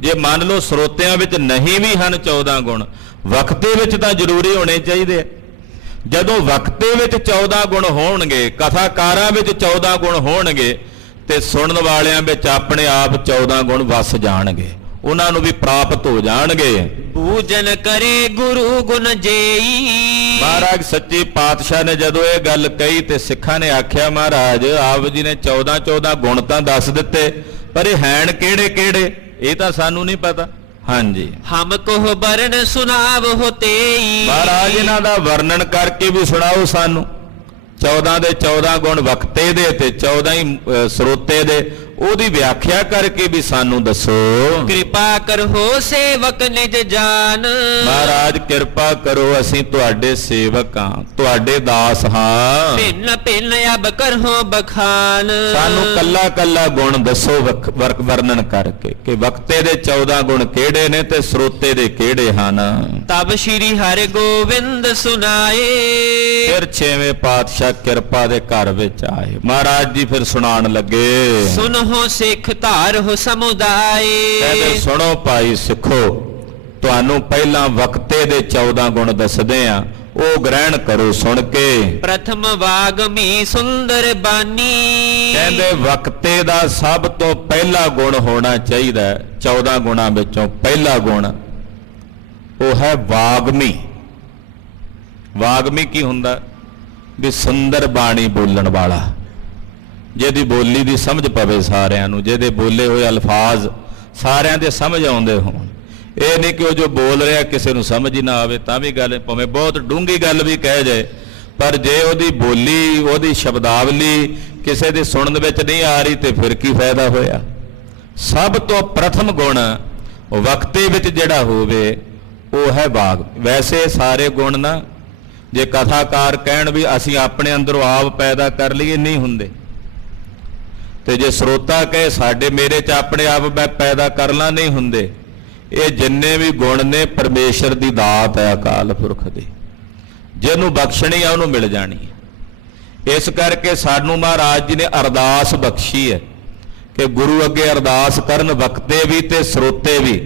ਜੇ ਮੰਨ ਲਓ ਸਰੋਤਿਆਂ ਵਿੱਚ ਨਹੀਂ ਵੀ ਹਨ 14 ਗੁਣ, ਵਕਤੇ ਵਿੱਚ ਤਾਂ ਜ਼ਰੂਰੀ ਹੋਣੇ ਚਾਹੀਦੇ ਆ। ਜਦੋਂ ਵਕਤੇ ਵਿੱਚ 14 ਗੁਣ ਹੋਣਗੇ, ਕਥਾਕਾਰਾਂ ਵਿੱਚ 14 ਗੁਣ ਹੋਣਗੇ, ਤੇ ਸੁਣਨ ਵਾਲਿਆਂ ਵਿੱਚ ਆਪਣੇ ਆਪ 14 ਗੁਣ ਵਸ ਜਾਣਗੇ, ਉਹਨਾਂ ਨੂੰ ਵੀ ਪ੍ਰਾਪਤ ਹੋ ਜਾਣਗੇ। ਪੂਜਨ ਕਰੇ ਗੁਰੂ ਗੁਣ ਜੇਈ। ਮਹਾਰਾਜ ਸੱਚੇ ਪਾਤਸ਼ਾਹ ਨੇ ਜਦੋਂ ਇਹ ਗੱਲ ਕਹੀ ਤੇ ਸਿੱਖਾਂ ਨੇ ਆਖਿਆ, ਮਹਾਰਾਜ ਆਪ ਜੀ ਨੇ 14 ਗੁਣ ਤਾਂ ਦੱਸ ਦਿੱਤੇ, ਪਰ ਇਹ ਹੈਣ ਕਿਹੜੇ ਕਿਹੜੇ ਇਹ ਤਾਂ ਸਾਨੂੰ ਨਹੀਂ ਪਤਾ। ਹਾਂਜੀ, ਹਮ ਕੋ ਬਰਨ ਸੁਣਾਵੋ ਤੇਈ। ਮਹਾਰਾਜ ਇਹਨਾਂ ਦਾ ਵਰਣਨ ਕਰਕੇ ਵੀ ਸੁਣਾਓ ਸਾਨੂੰ। 14 ਦੇ 14 ਗੁਣ ਵਕਤੇ ਦੇ ਤੇ 14 ਹੀ ਸਰੋਤੇ ਦੇ, ਉਹਦੀ ਵਿਆਖਿਆ ਕਰਕੇ ਵੀ ਸਾਨੂੰ ਦੱਸੋ। ਕਿਰਪਾ ਕਰੋ ਸੇਵਕ ਨਿਜ ਜਾਨ। ਮਹਾਰਾਜ ਕਿਰਪਾ ਕਰੋ, ਅਸੀਂ ਤੁਹਾਡੇ ਸੇਵਕ ਹਾਂ, ਤੁਹਾਡੇ ਦਾਸ ਹਾਂ। ਭਿੰਨ ਭਿੰਨ ਅਬ ਕਰਹੁ ਬਖਾਨ। ਸਾਨੂੰ ਕੱਲਾ ਕੱਲਾ ਗੁਣ ਦੱਸੋ ਵਰਣਨ ਕਰਕੇ ਕਿ ਵਕਤੇ ਦੇ 14 ਗੁਣ ਕਿਹੜੇ ਨੇ ਤੇ ਸਰੋਤੇ ਦੇ ਕਿਹੜੇ ਹਨ। ਤਬ ਸ਼੍ਰੀ ਹਰਿ ਗੋਬਿੰਦ ਸੁਨਾਏ। ਫਿਰ 6ਵੇਂ ਪਾਤਸ਼ਾਹ ਕਿਰਪਾ ਦੇ ਘਰ ਵਿੱਚ ਆਏ। ਮਹਾਰਾਜ ਜੀ ਫਿਰ ਸੁਣਾਉਣ ਲੱਗੇ। ਸੁਨਹੁ ਸਿੱਖ ਧਾਰਹੁ ਸਮੁਦਾਏ। ਕਹਿੰਦੇ ਸੁਣੋ ਭਾਈ ਸਿੱਖੋ, ਤੁਹਾਨੂੰ ਪਹਿਲਾਂ ਵਕਤੇ ਦੇ 14 ਗੁਣ ਦੱਸਦੇ ਆ, ਉਹ ਗ੍ਰਹਿਣ ਕਰੋ ਸੁਣ ਕੇ। ਪ੍ਰਥਮ ਵਾਗਮੀ ਸੁੰਦਰ ਬਾਨੀ। ਕਹਿੰਦੇ ਵਕਤੇ ਦਾ ਸਭ ਤੋਂ ਪਹਿਲਾ ਗੁਣ ਹੋਣਾ ਚਾਹੀਦਾ, 14 ਗੁਣਾਂ ਵਿੱਚੋਂ ਪਹਿਲਾ ਗੁਣ ਉਹ ਹੈ ਵਾਗਮੀ। ਵਾਗਮੀ ਕੀ ਹੁੰਦਾ? ਵੀ ਸੁੰਦਰ ਬਾਣੀ ਬੋਲਣ ਵਾਲਾ, ਜਿਹਦੀ ਬੋਲੀ ਦੀ ਸਮਝ ਪਵੇ ਸਾਰਿਆਂ ਨੂੰ, ਜਿਹਦੇ ਬੋਲੇ ਹੋਏ ਅਲਫਾਜ਼ ਸਾਰਿਆਂ ਦੇ ਸਮਝ ਆਉਂਦੇ ਹੋਣ। ਇਹ ਨਹੀਂ ਕਿ ਉਹ ਜੋ ਬੋਲ ਰਿਹਾ ਕਿਸੇ ਨੂੰ ਸਮਝ ਹੀ ਨਾ ਆਵੇ ਤਾਂ ਵੀ ਗੱਲ, ਭਾਵੇਂ ਬਹੁਤ ਡੂੰਘੀ ਗੱਲ ਵੀ ਕਹਿ ਜਾਏ, ਪਰ ਜੇ ਉਹਦੀ ਬੋਲੀ, ਉਹਦੀ ਸ਼ਬਦਾਵਲੀ ਕਿਸੇ ਦੇ ਸੁਣਨ ਵਿੱਚ ਨਹੀਂ ਆ ਰਹੀ ਤੇ ਫਿਰ ਕੀ ਫਾਇਦਾ ਹੋਇਆ। ਸਭ ਤੋਂ ਪ੍ਰਥਮ ਗੁਣ ਵਕਤੇ ਵਿੱਚ ਜਿਹੜਾ ਹੋਵੇ ਉਹ ਹੈ ਵਾਗ। ਵੈਸੇ ਸਾਰੇ ਗੁਣ ਨਾ, ਜੇ ਕਥਾਕਾਰ ਕਹਿਣ ਵੀ ਅਸੀਂ ਆਪਣੇ ਅੰਦਰੋਂ ਆਪ ਪੈਦਾ ਕਰ ਲਈਏ, ਨਹੀਂ ਹੁੰਦੇ। ਤੇ ਜੇ ਸਰੋਤਾ ਕਹੇ ਸਾਡੇ ਮੇਰੇ 'ਚ ਆਪਣੇ ਆਪ ਮੈਂ ਪੈਦਾ ਕਰ ਲਾਂ, ਨਹੀਂ ਹੁੰਦੇ। ਇਹ ਜਿੰਨੇ ਵੀ ਗੁਣ ਨੇ ਪਰਮੇਸ਼ਰ ਦੀ ਦਾਤ ਹੈ, ਅਕਾਲ ਪੁਰਖ ਦੀ, ਜਿਹਨੂੰ ਬਖਸ਼ਣੀ ਆ ਉਹਨੂੰ ਮਿਲ ਜਾਣੀ ਹੈ। ਇਸ ਕਰਕੇ ਸਾਨੂੰ ਮਹਾਰਾਜ ਜੀ ਨੇ ਅਰਦਾਸ ਬਖਸ਼ੀ ਹੈ ਕਿ ਗੁਰੂ ਅੱਗੇ ਅਰਦਾਸ ਕਰਨ ਵਕਤੇ ਵੀ ਤੇ ਸਰੋਤੇ ਵੀ,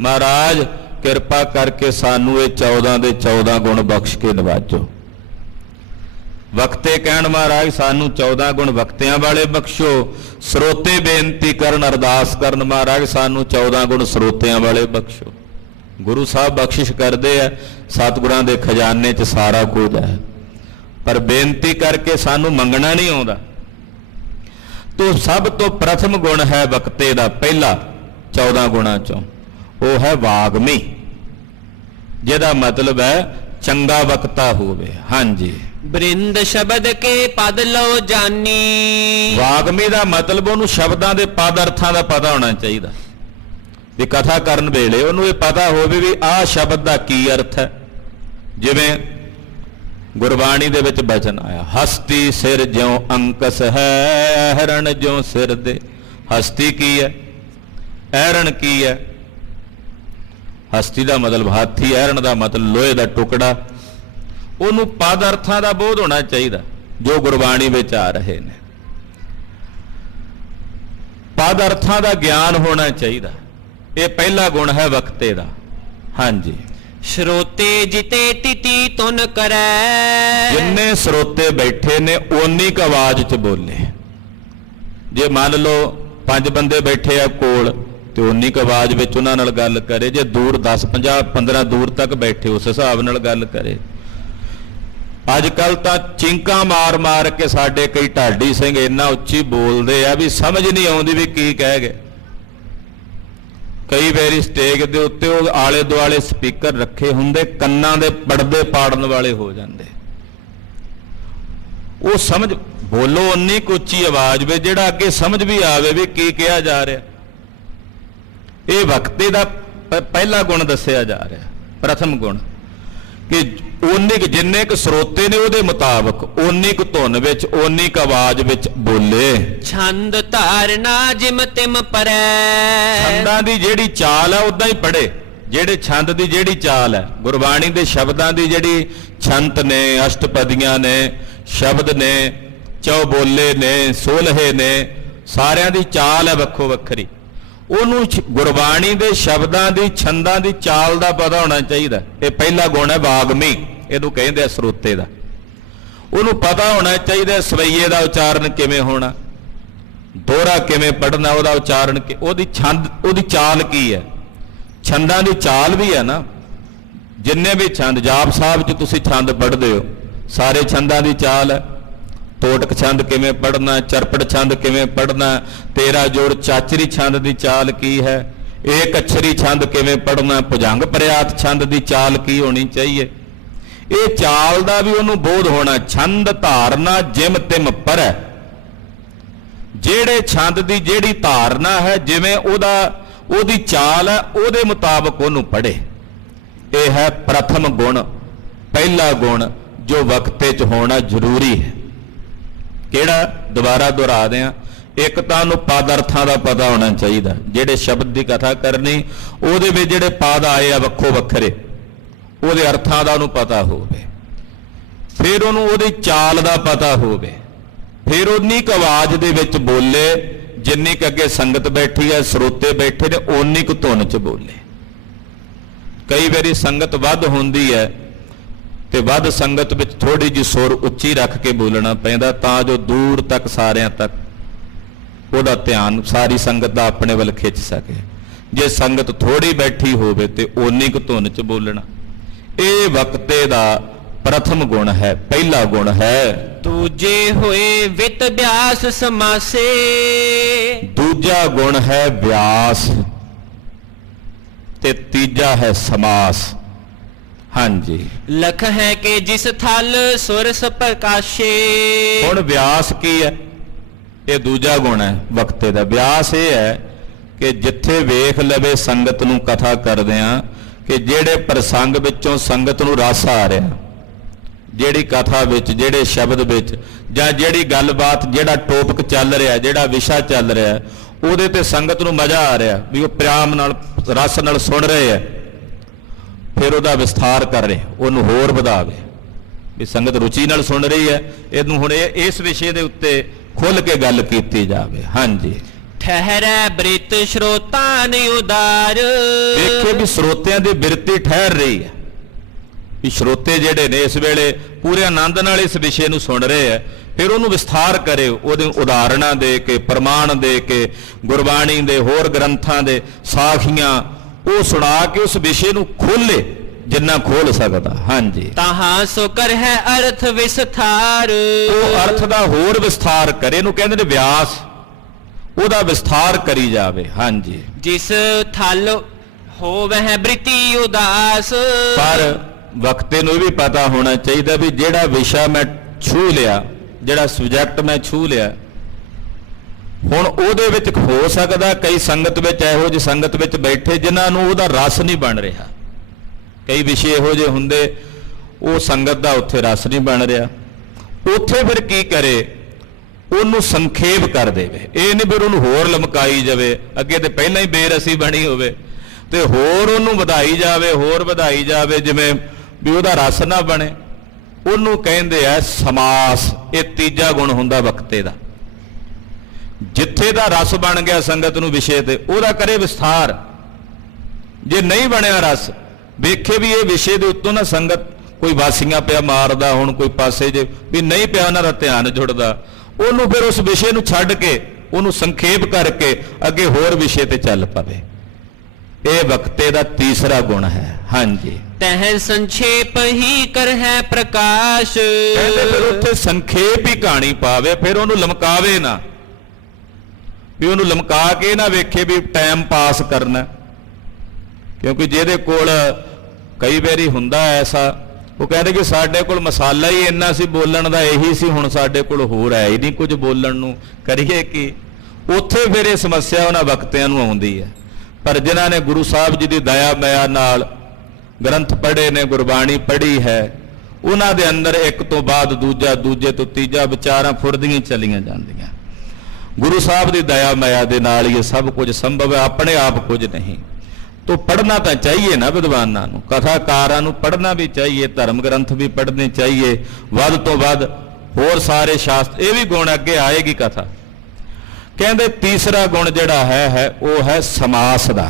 ਮਹਾਰਾਜ ਕਿਰਪਾ ਕਰਕੇ ਸਾਨੂੰ ਇਹ 14 ਦੇ 14 ਗੁਣ ਬਖਸ਼ ਕੇ ਨਵਾਜੋ। ਵਕਤੇ ਕਹਿਣ ਮਹਾਰਾਜ ਸਾਨੂੰ 14 ਗੁਣ ਵਕਤਿਆਂ ਵਾਲੇ ਬਖਸ਼ੋ, ਸਰੋਤੇ ਬੇਨਤੀ ਕਰਨ ਅਰਦਾਸ ਕਰਨ ਮਹਾਰਾਜ ਸਾਨੂੰ 14 ਗੁਣ ਸਰੋਤਿਆਂ ਵਾਲੇ ਬਖਸ਼ੋ। ਗੁਰੂ ਸਾਹਿਬ ਬਖਸ਼ਿਸ਼ ਕਰਦੇ ਆ, ਸਤਿਗੁਰਾਂ ਦੇ ਖਜ਼ਾਨੇ 'ਚ ਸਾਰਾ ਕੁਝ ਹੈ, ਪਰ ਬੇਨਤੀ ਕਰਕੇ ਸਾਨੂੰ ਮੰਗਣਾ ਨਹੀਂ ਆਉਂਦਾ। ਤੋ ਸਭ ਤੋਂ ਪ੍ਰਥਮ ਗੁਣ ਹੈ ਵਕਤੇ ਦਾ ਪਹਿਲਾ 14 ਗੁਣਾਂ 'ਚੋਂ, ਉਹ ਹੈ ਵਾਗਮੀ, ਜਿਹਦਾ ਮਤਲਬ ਹੈ ਚੰਗਾ ਵਕਤਾ ਹੋਵੇ। ਹਾਂਜੀ, ਬ੍ਰਿੰਦ ਸ਼ਬਦ ਕੇ ਪਦ ਲਓ ਜਾਨੀ। ਵਾਗਮੀ ਦਾ ਮਤਲਬ ਉਹਨੂੰ ਸ਼ਬਦਾਂ ਦੇ ਪਦ ਅਰਥਾਂ ਦਾ ਪਤਾ ਹੋਣਾ ਚਾਹੀਦਾ, ਵੀ ਕਥਾ ਕਰਨ ਵੇਲੇ ਉਹਨੂੰ ਇਹ ਪਤਾ ਹੋਵੇ ਵੀ ਆਹ ਸ਼ਬਦ ਦਾ ਕੀ ਅਰਥ ਹੈ। ਜਿਵੇਂ ਗੁਰਬਾਣੀ ਦੇ ਵਿੱਚ ਬਚਨ ਆਇਆ, ਹਸਤੀ ਸਿਰ ਜਿਉ ਅੰਕਸ ਹੈ, ਹਰਣ ਜਿਉ ਸਿਰ ਦੇ। ਹਸਤੀ ਕੀ ਹੈ, ਐਰਣ ਕੀ ਹੈ? ਹਸਤੀ ਦਾ ਮਤਲਬ ਹਾਥੀ, ਐਰਣ ਦਾ ਮਤਲਬ ਲੋਹੇ ਦਾ ਟੁਕੜਾ। ਉਹਨੂੰ ਪਦ ਅਰਥਾਂ ਦਾ ਬੋਧ ਹੋਣਾ ਚਾਹੀਦਾ ਜੋ ਗੁਰਬਾਣੀ ਵਿੱਚ ਆ ਰਹੇ ਨੇ, ਪਦ ਅਰਥਾਂ ਦਾ ਗਿਆਨ ਹੋਣਾ ਚਾਹੀਦਾ। ਇਹ ਪਹਿਲਾ ਗੁਣ ਹੈ ਵਕਤੇ ਦਾ। ਹਾਂਜੀ, ਸਰੋਤੇ ਜਿਤੇ ਤਿਤੀ ਤੁਨ ਕਰੈ। ਜਿੰਨੇ ਸਰੋਤੇ ਬੈਠੇ ਨੇ ਓਨੀ ਕੁ ਆਵਾਜ਼ 'ਚ ਬੋਲੇ। ਜੇ ਮੰਨ ਲਓ 5 ਬੰਦੇ ਬੈਠੇ ਆ ਕੋਲ ਤੇ ਓਨੀ ਕੁ ਆਵਾਜ਼ ਵਿੱਚ ਉਹਨਾਂ ਨਾਲ ਗੱਲ ਕਰੇ। ਜੇ ਦੂਰ 10, 50, 15 ਦੂਰ ਤੱਕ ਬੈਠੇ ਉਸ ਹਿਸਾਬ ਨਾਲ ਗੱਲ ਕਰੇ। ਅੱਜ ਕੱਲ ਤਾਂ ਚਿੰਕਾਂ ਮਾਰ ਮਾਰ ਕੇ ਸਾਡੇ ਕਈ ਢਾਡੀ ਸਿੰਘ ਇੰਨਾ ਉੱਚੀ ਬੋਲਦੇ ਆ ਵੀ ਸਮਝ ਨਹੀਂ ਆਉਂਦੀ ਵੀ ਕੀ ਕਹਿ ਗਏ। ਕਈ ਵਾਰੀ ਸਟੇਜ ਦੇ ਉੱਤੇ ਉਹ ਆਲੇ ਦੁਆਲੇ ਸਪੀਕਰ ਰੱਖੇ ਹੁੰਦੇ, ਕੰਨਾਂ ਦੇ ਪਰਦੇ ਪਾੜਨ ਵਾਲੇ ਹੋ ਜਾਂਦੇ। ਉਹ ਸਮਝ, ਬੋਲੋ ਉਨੀ ਕੁ ਉੱਚੀ ਆਵਾਜ਼ ਵਿੱਚ ਜਿਹੜਾ ਅੱਗੇ ਸਮਝ ਵੀ ਆਵੇ ਵੀ ਕੀ ਕਿਹਾ ਜਾ ਰਿਹਾ। ਇਹ ਵਕਤੇ ਦਾ ਪਹਿਲਾ ਗੁਣ ਦੱਸਿਆ ਜਾ ਰਿਹਾ, ਪ੍ਰਥਮ ਗੁਣ, ਕਿ ਓਨੇ ਕੁ ਜਿੰਨੇ ਕੁ ਸਰੋਤੇ ਨੇ ਉਹਦੇ ਮੁਤਾਬਕ ਓਨੀ ਕੁ ਧੁਨ ਵਿੱਚ, ਓਨੀ ਕੁ ਆਵਾਜ਼ ਵਿੱਚ ਬੋਲੇ। ਛੰਦ ਧਾਰਨਾ ਜਿਮ ਤਿਮ ਪਰੈ। ਛੰਦਾਂ ਦੀ ਜਿਹੜੀ ਚਾਲ ਹੈ ਉਦਾਂ ਹੀ ਪੜ੍ਹੇ। ਜਿਹੜੇ ਛੰਦ ਦੀ ਜਿਹੜੀ ਚਾਲ ਹੈ, ਗੁਰਬਾਣੀ ਦੇ ਸ਼ਬਦਾਂ ਦੀ ਜਿਹੜੀ ਛੰਤ ਨੇ, ਅਸ਼ਟਪਦੀਆਂ ਨੇ, ਸ਼ਬਦ ਨੇ, ਚੌਬੋਲੇ ਨੇ, ਸੋਲਹੇ ਨੇ, ਸਾਰਿਆਂ ਦੀ ਚਾਲ ਹੈ ਵੱਖੋ ਵੱਖਰੀ। ਉਹਨੂੰ ਗੁਰਬਾਣੀ ਦੇ ਸ਼ਬਦਾਂ ਦੀ, ਛੰਦਾਂ ਦੀ ਚਾਲ ਦਾ ਪਤਾ ਹੋਣਾ ਚਾਹੀਦਾ। ਇਹ ਪਹਿਲਾ ਗੁਣ ਹੈ ਵਾਗਮੀ, ਇਹਨੂੰ ਕਹਿੰਦੇ ਆ ਸਰੋਤੇ ਦਾ। ਉਹਨੂੰ ਪਤਾ ਹੋਣਾ ਚਾਹੀਦਾ ਸਵਈਏ ਦਾ ਉਚਾਰਨ ਕਿਵੇਂ ਹੋਣਾ, ਦੋਹਰਾ ਕਿਵੇਂ ਪੜ੍ਹਨਾ, ਉਹਦਾ ਉਚਾਰਨ ਉਹਦੀ ਛੰਦ, ਉਹਦੀ ਚਾਲ ਕੀ ਹੈ। ਛੰਦਾਂ ਦੀ ਚਾਲ ਵੀ ਹੈ ਨਾ, ਜਿੰਨੇ ਵੀ ਛੰਦ, ਜਾਪ ਸਾਹਿਬ 'ਚ ਤੁਸੀਂ ਛੰਦ ਪੜ੍ਹਦੇ ਹੋ, ਸਾਰੇ ਛੰਦਾਂ ਦੀ ਚਾਲ ਹੈ। ਤੋਟਕ ਛੰਦ ਕਿਵੇਂ ਪੜ੍ਹਨਾ, ਚਰਪੜ ਛੰਦ ਕਿਵੇਂ ਪੜ੍ਹਨਾ, ਤੇਰਾ ਜੋੜ ਚਾਚਰੀ ਛੰਦ ਦੀ ਚਾਲ ਕੀ ਹੈ, ਏਕ ਅਛਰੀ ਛੰਦ ਕਿਵੇਂ ਪੜ੍ਹਨਾ, ਭੁਜੰਗ ਪ੍ਰਿਆਤ ਛੰਦ ਦੀ ਚਾਲ ਕੀ ਹੋਣੀ ਚਾਹੀਏ। ਇਹ ਚਾਲ ਦਾ ਵੀ ਉਹਨੂੰ ਬੋਧ ਹੋਣਾ। ਛੰਦ ਧਾਰਨਾ ਜਿਮ ਤਿਮ ਪਰੈ। ਜਿਹੜੇ ਜਿਹੜੇ ਛੰਦ ਦੀ ਜਿਹੜੀ ਧਾਰਨਾ ਹੈ, ਜਿਵੇਂ ਉਹਦੀ ਚਾਲ ਹੈ, ਉਹਦੇ ਮੁਤਾਬਕ ਉਹਨੂੰ ਪੜ੍ਹੇ। ਇਹ ਹੈ ਪ੍ਰਥਮ ਗੁਣ, ਪਹਿਲਾ ਗੁਣ ਜੋ ਵਕਤੇ 'ਚ ਹੋਣਾ ਜ਼ਰੂਰੀ ਹੈ। ਕਿਹੜਾ? ਦੁਬਾਰਾ ਦੁਹਰਾ ਦਿਆਂ। ਇੱਕ ਤਾਂ ਉਹਨੂੰ ਪਦ ਅਰਥਾਂ ਦਾ ਪਤਾ ਹੋਣਾ ਚਾਹੀਦਾ। ਜਿਹੜੇ ਸ਼ਬਦ ਦੀ ਕਥਾ ਕਰਨੀ, ਉਹਦੇ ਵਿੱਚ ਜਿਹੜੇ ਪਦ ਆਏ ਆ ਵੱਖੋ ਵੱਖਰੇ, ਉਹਦੇ ਅਰਥਾਂ ਦਾ ਉਹਨੂੰ ਪਤਾ ਹੋਵੇ। ਫਿਰ ਉਹਨੂੰ ਉਹਦੀ ਚਾਲ ਦਾ ਪਤਾ ਹੋਵੇ। ਫਿਰ ਉਨੀ ਕੁ ਆਵਾਜ਼ ਦੇ ਵਿੱਚ ਬੋਲੇ ਜਿੰਨੀ ਕੁ ਅੱਗੇ ਸੰਗਤ ਬੈਠੀ ਹੈ, ਸਰੋਤੇ ਬੈਠੇ ਨੇ, ਓਨੀ ਕੁ ਧੁਨ 'ਚ ਬੋਲੇ। ਕਈ ਵਾਰੀ ਸੰਗਤ ਵੱਧ ਹੁੰਦੀ ਹੈ ਤੇ ਵੱਧ ਸੰਗਤ ਵਿੱਚ ਥੋੜੀ ਜਿਹੀ ਸੁਰ ਉੱਚੀ ਰੱਖ ਕੇ ਬੋਲਣਾ ਪੈਂਦਾ, ਤਾਂ ਜੋ ਦੂਰ ਤੱਕ ਸਾਰਿਆਂ ਤੱਕ ਉਹਦਾ ਧਿਆਨ ਸਾਰੀ ਸੰਗਤ ਦਾ ਆਪਣੇ ਵੱਲ ਖਿੱਚ ਸਕੇ। ਜੇ ਸੰਗਤ ਥੋੜੀ ਬੈਠੀ ਹੋਵੇ ਤੇ ਓਨੀ ਕੁ ਧੁਨ 'ਚ ਬੋਲਣਾ। ਇਹ ਵਕਤੇ ਦਾ ਪ੍ਰਥਮ ਗੁਣ ਹੈ, ਪਹਿਲਾ ਗੁਣ ਹੈ। ਦੂਜੇ ਹੋਏ ਵਿਤ ਬਿਆਸ ਸਮਾਸੇ। ਦੂਜਾ ਗੁਣ ਹੈ ਵਿਆਸ ਤੇ ਤੀਜਾ ਹੈ ਸਮਾਸ। ਹਾਂਜੀ, ਲਖ ਹੈ ਕਿ ਜਿਸ ਥਲ ਸੁਰਸ ਪ੍ਰਕਾਸ਼ੇ। ਹੁਣ ਵਿਆਸ ਕੀ ਹੈ? ਇਹ ਦੂਜਾ ਗੁਣ ਹੈ ਵਕਤੇ ਦਾ। ਵਿਆਸ ਇਹ ਹੈ ਕਿ ਜਿੱਥੇ ਵੇਖ ਲਵੇ ਸੰਗਤ ਨੂੰ ਕਥਾ ਕਰਦਿਆਂ ਕਿ ਜਿਹੜੇ ਪ੍ਰਸੰਗ ਵਿੱਚੋਂ ਸੰਗਤ ਨੂੰ ਰਸ ਆ ਰਿਹਾ, ਜਿਹੜੀ ਕਥਾ ਵਿੱਚ, ਜਿਹੜੇ ਸ਼ਬਦ ਵਿੱਚ, ਜਾਂ ਜਿਹੜੀ ਗੱਲਬਾਤ, ਜਿਹੜਾ ਟੋਪਿਕ ਚੱਲ ਰਿਹਾ, ਜਿਹੜਾ ਵਿਸ਼ਾ ਚੱਲ ਰਿਹਾ, ਉਹਦੇ ਤੇ ਸੰਗਤ ਨੂੰ ਮਜ਼ਾ ਆ ਰਿਹਾ, ਵੀ ਉਹ ਪਿਆਰ ਨਾਲ, ਰਸ ਨਾਲ ਸੁਣ ਰਹੇ ਹੈ, ਫਿਰ ਉਹਦਾ ਵਿਸਥਾਰ ਕਰ ਰਹੇ, ਉਹਨੂੰ ਹੋਰ ਵਧਾਵੇ। ਵੀ ਸੰਗਤ ਰੁਚੀ ਨਾਲ ਸੁਣ ਰਹੀ ਹੈ, ਇਹਨੂੰ ਹੁਣ ਇਸ ਵਿਸ਼ੇ ਦੇ ਉੱਤੇ ਖੁੱਲ ਕੇ ਗੱਲ ਕੀਤੀ ਜਾਵੇ। ਹਾਂਜੀ, ਠਹਿਰੈ ਬ੍ਰਿਤ ਸਰੋਤਾ ਨੇ ਉਦਾਰ। ਵੇਖੇ ਵੀ ਸਰੋਤਿਆਂ ਦੀ ਬਿਰਤੀ ਠਹਿਰ ਰਹੀ ਹੈ, ਵੀ ਸਰੋਤੇ ਜਿਹੜੇ ਨੇ ਇਸ ਵੇਲੇ ਪੂਰੇ ਆਨੰਦ ਨਾਲ ਇਸ ਵਿਸ਼ੇ ਨੂੰ ਸੁਣ ਰਹੇ ਹੈ। ਫਿਰ ਉਹਨੂੰ ਵਿਸਥਾਰ ਕਰੇ, ਉਹਦੇ ਉਦਾਹਰਣਾਂ ਦੇ ਕੇ, ਪ੍ਰਮਾਣ ਦੇ ਕੇ, ਗੁਰਬਾਣੀ ਦੇ ਹੋਰ ਗ੍ਰੰਥਾਂ ਦੇ ਸਾਖੀਆਂ ਉਹ ਸੁਣਾ ਕੇ ਉਸ ਵਿਸ਼ੇ ਨੂੰ ਖੋਲੇ ਜਿੰਨਾ ਖੋਲ ਸਕਦਾ। ਹਾਂਜੀ, ਤਾਹਾਂ ਸੋ ਕਰ ਹੈ ਅਰਥ ਵਿਸਥਾਰ। ਉਹ ਅਰਥ ਦਾ ਹੋਰ ਵਿਸਥਾਰ ਕਰੇ, ਇਹਨੂੰ ਕਹਿੰਦੇ ਨੇ ਵਿਆਸ, ਉਹਦਾ ਵਿਸਥਾਰ ਕਰੀ ਜਾਵੇ। ਹਾਂਜੀ, ਜਿਸ ਥਲ ਹੋਵੈ ਬ੍ਰਿਤੀ ਉਦਾਸ। ਪਰ ਵਕਤੇ ਨੂੰ ਇਹ ਵੀ ਪਤਾ ਹੋਣਾ ਚਾਹੀਦਾ ਵੀ ਜਿਹੜਾ ਵਿਸ਼ਾ ਮੈਂ ਛੂ ਲਿਆ, ਜਿਹੜਾ ਸਬਜੈਕਟ ਮੈਂ ਛੂ ਲਿਆ, ਹੁਣ ਉਹਦੇ ਵਿੱਚ ਹੋ ਸਕਦਾ ਕਈ ਸੰਗਤ ਵਿੱਚ ਇਹੋ ਜਿਹੀ ਸੰਗਤ ਵਿੱਚ ਬੈਠੇ ਜਿਨ੍ਹਾਂ ਨੂੰ ਉਹਦਾ ਰਸ ਨਹੀਂ ਬਣ ਰਿਹਾ। ਕਈ ਵਿਸ਼ੇ ਇਹੋ ਜਿਹੇ ਹੁੰਦੇ, ਉਹ ਸੰਗਤ ਦਾ ਉੱਥੇ ਰਸ ਨਹੀਂ ਬਣ ਰਿਹਾ। ਉੱਥੇ ਫਿਰ ਕੀ ਕਰੇ? ਉਹਨੂੰ ਸੰਖੇਪ ਕਰ ਦੇਵੇ। ਇਹ ਨਹੀਂ ਫਿਰ ਉਹਨੂੰ ਹੋਰ ਲਮਕਾਈ ਜਾਵੇ, ਅੱਗੇ ਤੇ ਪਹਿਲਾਂ ਹੀ ਬੇਰਸੀ ਬਣੀ ਹੋਵੇ ਤੇ ਹੋਰ ਉਹਨੂੰ ਵਧਾਈ ਜਾਵੇ, ਹੋਰ ਵਧਾਈ ਜਾਵੇ, ਜਿਵੇਂ ਵੀ ਉਹਦਾ ਰਸ ਨਾ ਬਣੇ। ਉਹਨੂੰ ਕਹਿੰਦੇ ਆ ਸਮਾਸ। ਇਹ ਤੀਜਾ ਗੁਣ ਹੁੰਦਾ ਵਕਤੇ ਦਾ। ਜਿੱਥੇ ਦਾ ਰਸ ਬਣ ਗਿਆ ਸੰਗਤ ਨੂੰ ਵਿਸ਼ੇ ਤੇ, ਉਹਦਾ ਕਰੇ ਵਿਸਥਾਰ। ਜੇ ਨਹੀਂ ਬਣਿਆ ਰਸ, ਵੇਖੇ ਵੀ ਇਹ ਵਿਸ਼ੇ ਦੇ ਉੱਤੋਂ ਨਾ ਸੰਗਤ ਕੋਈ ਵਾਸੀਆਂ ਪਿਆ ਮਾਰਦਾ, ਹੁਣ ਕੋਈ ਪਾਸੇ ਜੇ ਵੀ ਨਹੀਂ ਪਿਆ ਉਹਨਾਂ ਦਾ ਧਿਆਨ ਜੁੜਦਾ, ਉਹਨੂੰ ਫਿਰ ਉਸ ਵਿਸ਼ੇ ਨੂੰ ਛੱਡ ਕੇ ਉਹਨੂੰ ਸੰਖੇਪ ਕਰਕੇ ਅੱਗੇ ਹੋਰ ਵਿਸ਼ੇ ਤੇ ਚੱਲ ਪਵੇ। ਇਹ ਵਕਤੇ ਦਾ ਤੀਸਰਾ ਗੁਣ ਹੈ। ਹਾਂਜੀ, ਤਹਿ ਸੰਖੇਪ ਹੀ ਕਰ ਹੈ ਪ੍ਰਕਾਸ਼। ਕਹਿੰਦੇ ਫਿਰ ਉੱਥੇ ਸੰਖੇਪ ਹੀ ਕਹਾਣੀ ਪਾਵੇ, ਫਿਰ ਉਹਨੂੰ ਲਮਕਾਵੇ ਨਾ, ਵੀ ਉਹਨੂੰ ਲਮਕਾ ਕੇ ਨਾ ਵੇਖੇ ਵੀ ਟਾਈਮ ਪਾਸ ਕਰਨਾ। ਕਿਉਂਕਿ ਜਿਹਦੇ ਕੋਲ ਕਈ ਵਾਰੀ ਹੁੰਦਾ ਐਸਾ, ਉਹ ਕਹਿੰਦੇ ਕਿ ਸਾਡੇ ਕੋਲ ਮਸਾਲਾ ਹੀ ਇੰਨਾ ਸੀ ਬੋਲਣ ਦਾ, ਇਹੀ ਸੀ, ਹੁਣ ਸਾਡੇ ਕੋਲ ਹੋਰ ਹੈ ਹੀ ਨਹੀਂ ਕੁਝ ਬੋਲਣ ਨੂੰ, ਕਰੀਏ ਕੀ? ਉੱਥੇ ਫਿਰ ਇਹ ਸਮੱਸਿਆ ਉਹਨਾਂ ਵਕਤਿਆਂ ਨੂੰ ਆਉਂਦੀ ਹੈ। ਪਰ ਜਿਨ੍ਹਾਂ ਨੇ ਗੁਰੂ ਸਾਹਿਬ ਜੀ ਦੀ ਦਇਆ ਮਾਇਆ ਨਾਲ ਗ੍ਰੰਥ ਪੜ੍ਹੇ ਨੇ, ਗੁਰਬਾਣੀ ਪੜ੍ਹੀ ਹੈ, ਉਹਨਾਂ ਦੇ ਅੰਦਰ ਇੱਕ ਤੋਂ ਬਾਅਦ ਦੂਜਾ, ਦੂਜੇ ਤੋਂ ਤੀਜਾ ਵਿਚਾਰਾਂ ਫੁਰਦੀਆਂ ਚਲੀਆਂ ਜਾਂਦੀਆਂ। ਗੁਰੂ ਸਾਹਿਬ ਦੀ ਦਇਆ ਮਾਇਆ ਦੇ ਨਾਲ ਇਹ ਸਭ ਕੁਝ ਸੰਭਵ ਹੈ, ਆਪਣੇ ਆਪ ਕੁਝ ਨਹੀਂ। तो पढ़ना तो चाहिए ना विद्वानों को, कथाकारां नूं पढ़ना भी चाहिए, धर्म ग्रंथ भी पढ़ने चाहिए, वध तो वध होर सारे शास्त्र, ये भी गुण अगे आएगी कथा। कहते तीसरा गुण जिहड़ा है वो है समास दा,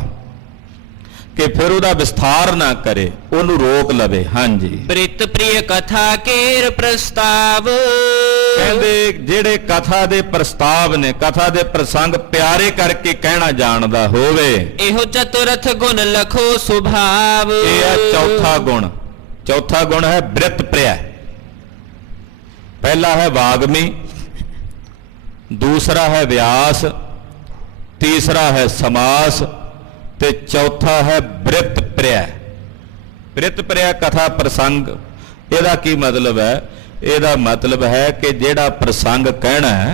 कि फिर उहदा विस्तार ना करे, उहनूं रोक लवे। हाँ जी, प्रीत प्रिय कथा केर प्रस्ताव, कहते जेड़े कथा दे प्रस्ताव ने, कथा दे प्रसंग प्यारे करके कहना जानदा होवे, एहो चतुरथ गुण लखो सुभाव। यह है चौथा गुण। चौथा गुण है वृत्त प्रिय। पहला है वाग्मी, दूसरा है व्यास, तीसरा है समास, ते चौथा है वृत्त प्रिय। वृत्त प्रिय कथा प्रसंग, ਇਹਦਾ ਕੀ मतलब है? ਇਹਦਾ मतलब है कि जेड़ा प्रसंग कहना है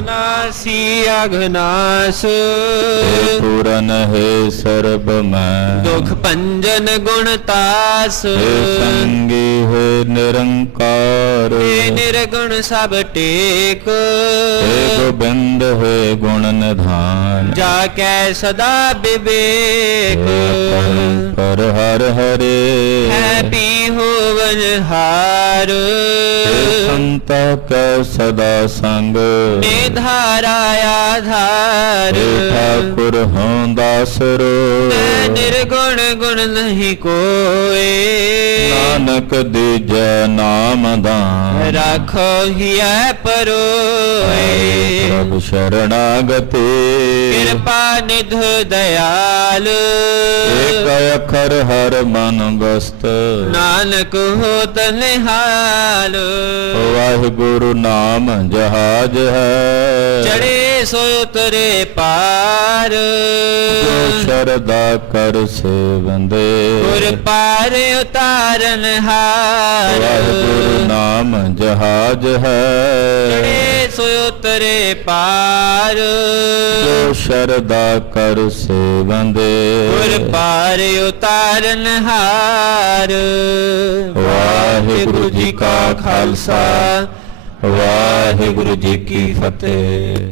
ਅਗਨਾਸੀ ਅਗਨਾਸ हे पूरन हे सर्ब मैं ਦੁਖ ਭੰਜਨ ਗੁਣ ਤਾਸ हे संगी हे निरंकार हे ਨਿਰਗੁਣ ਸਭ ਟੇਕ हे गोबिंद हे गुण निधान ਜਾ ਕੈ ਸਦਾ ਵਿਵੇਕ पर हर हरे ਹੈ ਪੀ ਹੋਵਨ ਹਾਰ हे संत कै सदा संग ਨਿਧਾਰਾ ਆਧਾਰ हे ठाकुर हों दासरो ਮੈਂ ਨਿਰਗੁਣ ਗੁਣ ਨਹੀਂ ਕੋਏ नानक दीजै नाम दान ਰਾਖੋ ਹਿਐ ਪਰੋਏ प्रभ शरणागति ਕਿਰਪਾ ਨਿਧ ਦਇਆਲ एक अखर हर मन बस्त ਨਾਨਕ ਹੋਤ ਨਿਹਾਲ वाहिगुरु नाम जहाज है ਚੜੇ ਸੋ ਉਤਰੇ ਪਾਰ जो शरदा कर सेवंदे ਗੁਰ ਪਾਰ ਉਤਾਰਨ ਹਾਰ वाहिगुरु नाम जहाज है ਚੜੇ ਸੋ ਉਤਰੇ ਪਾਰ जो शरदा कर सेवंदे ਗੁਰ ਪਾਰ ਉਤਾਰਨ ਹਾਰ वाहिगुरु जी का खालसा वाहिगुरु जी की फतेह।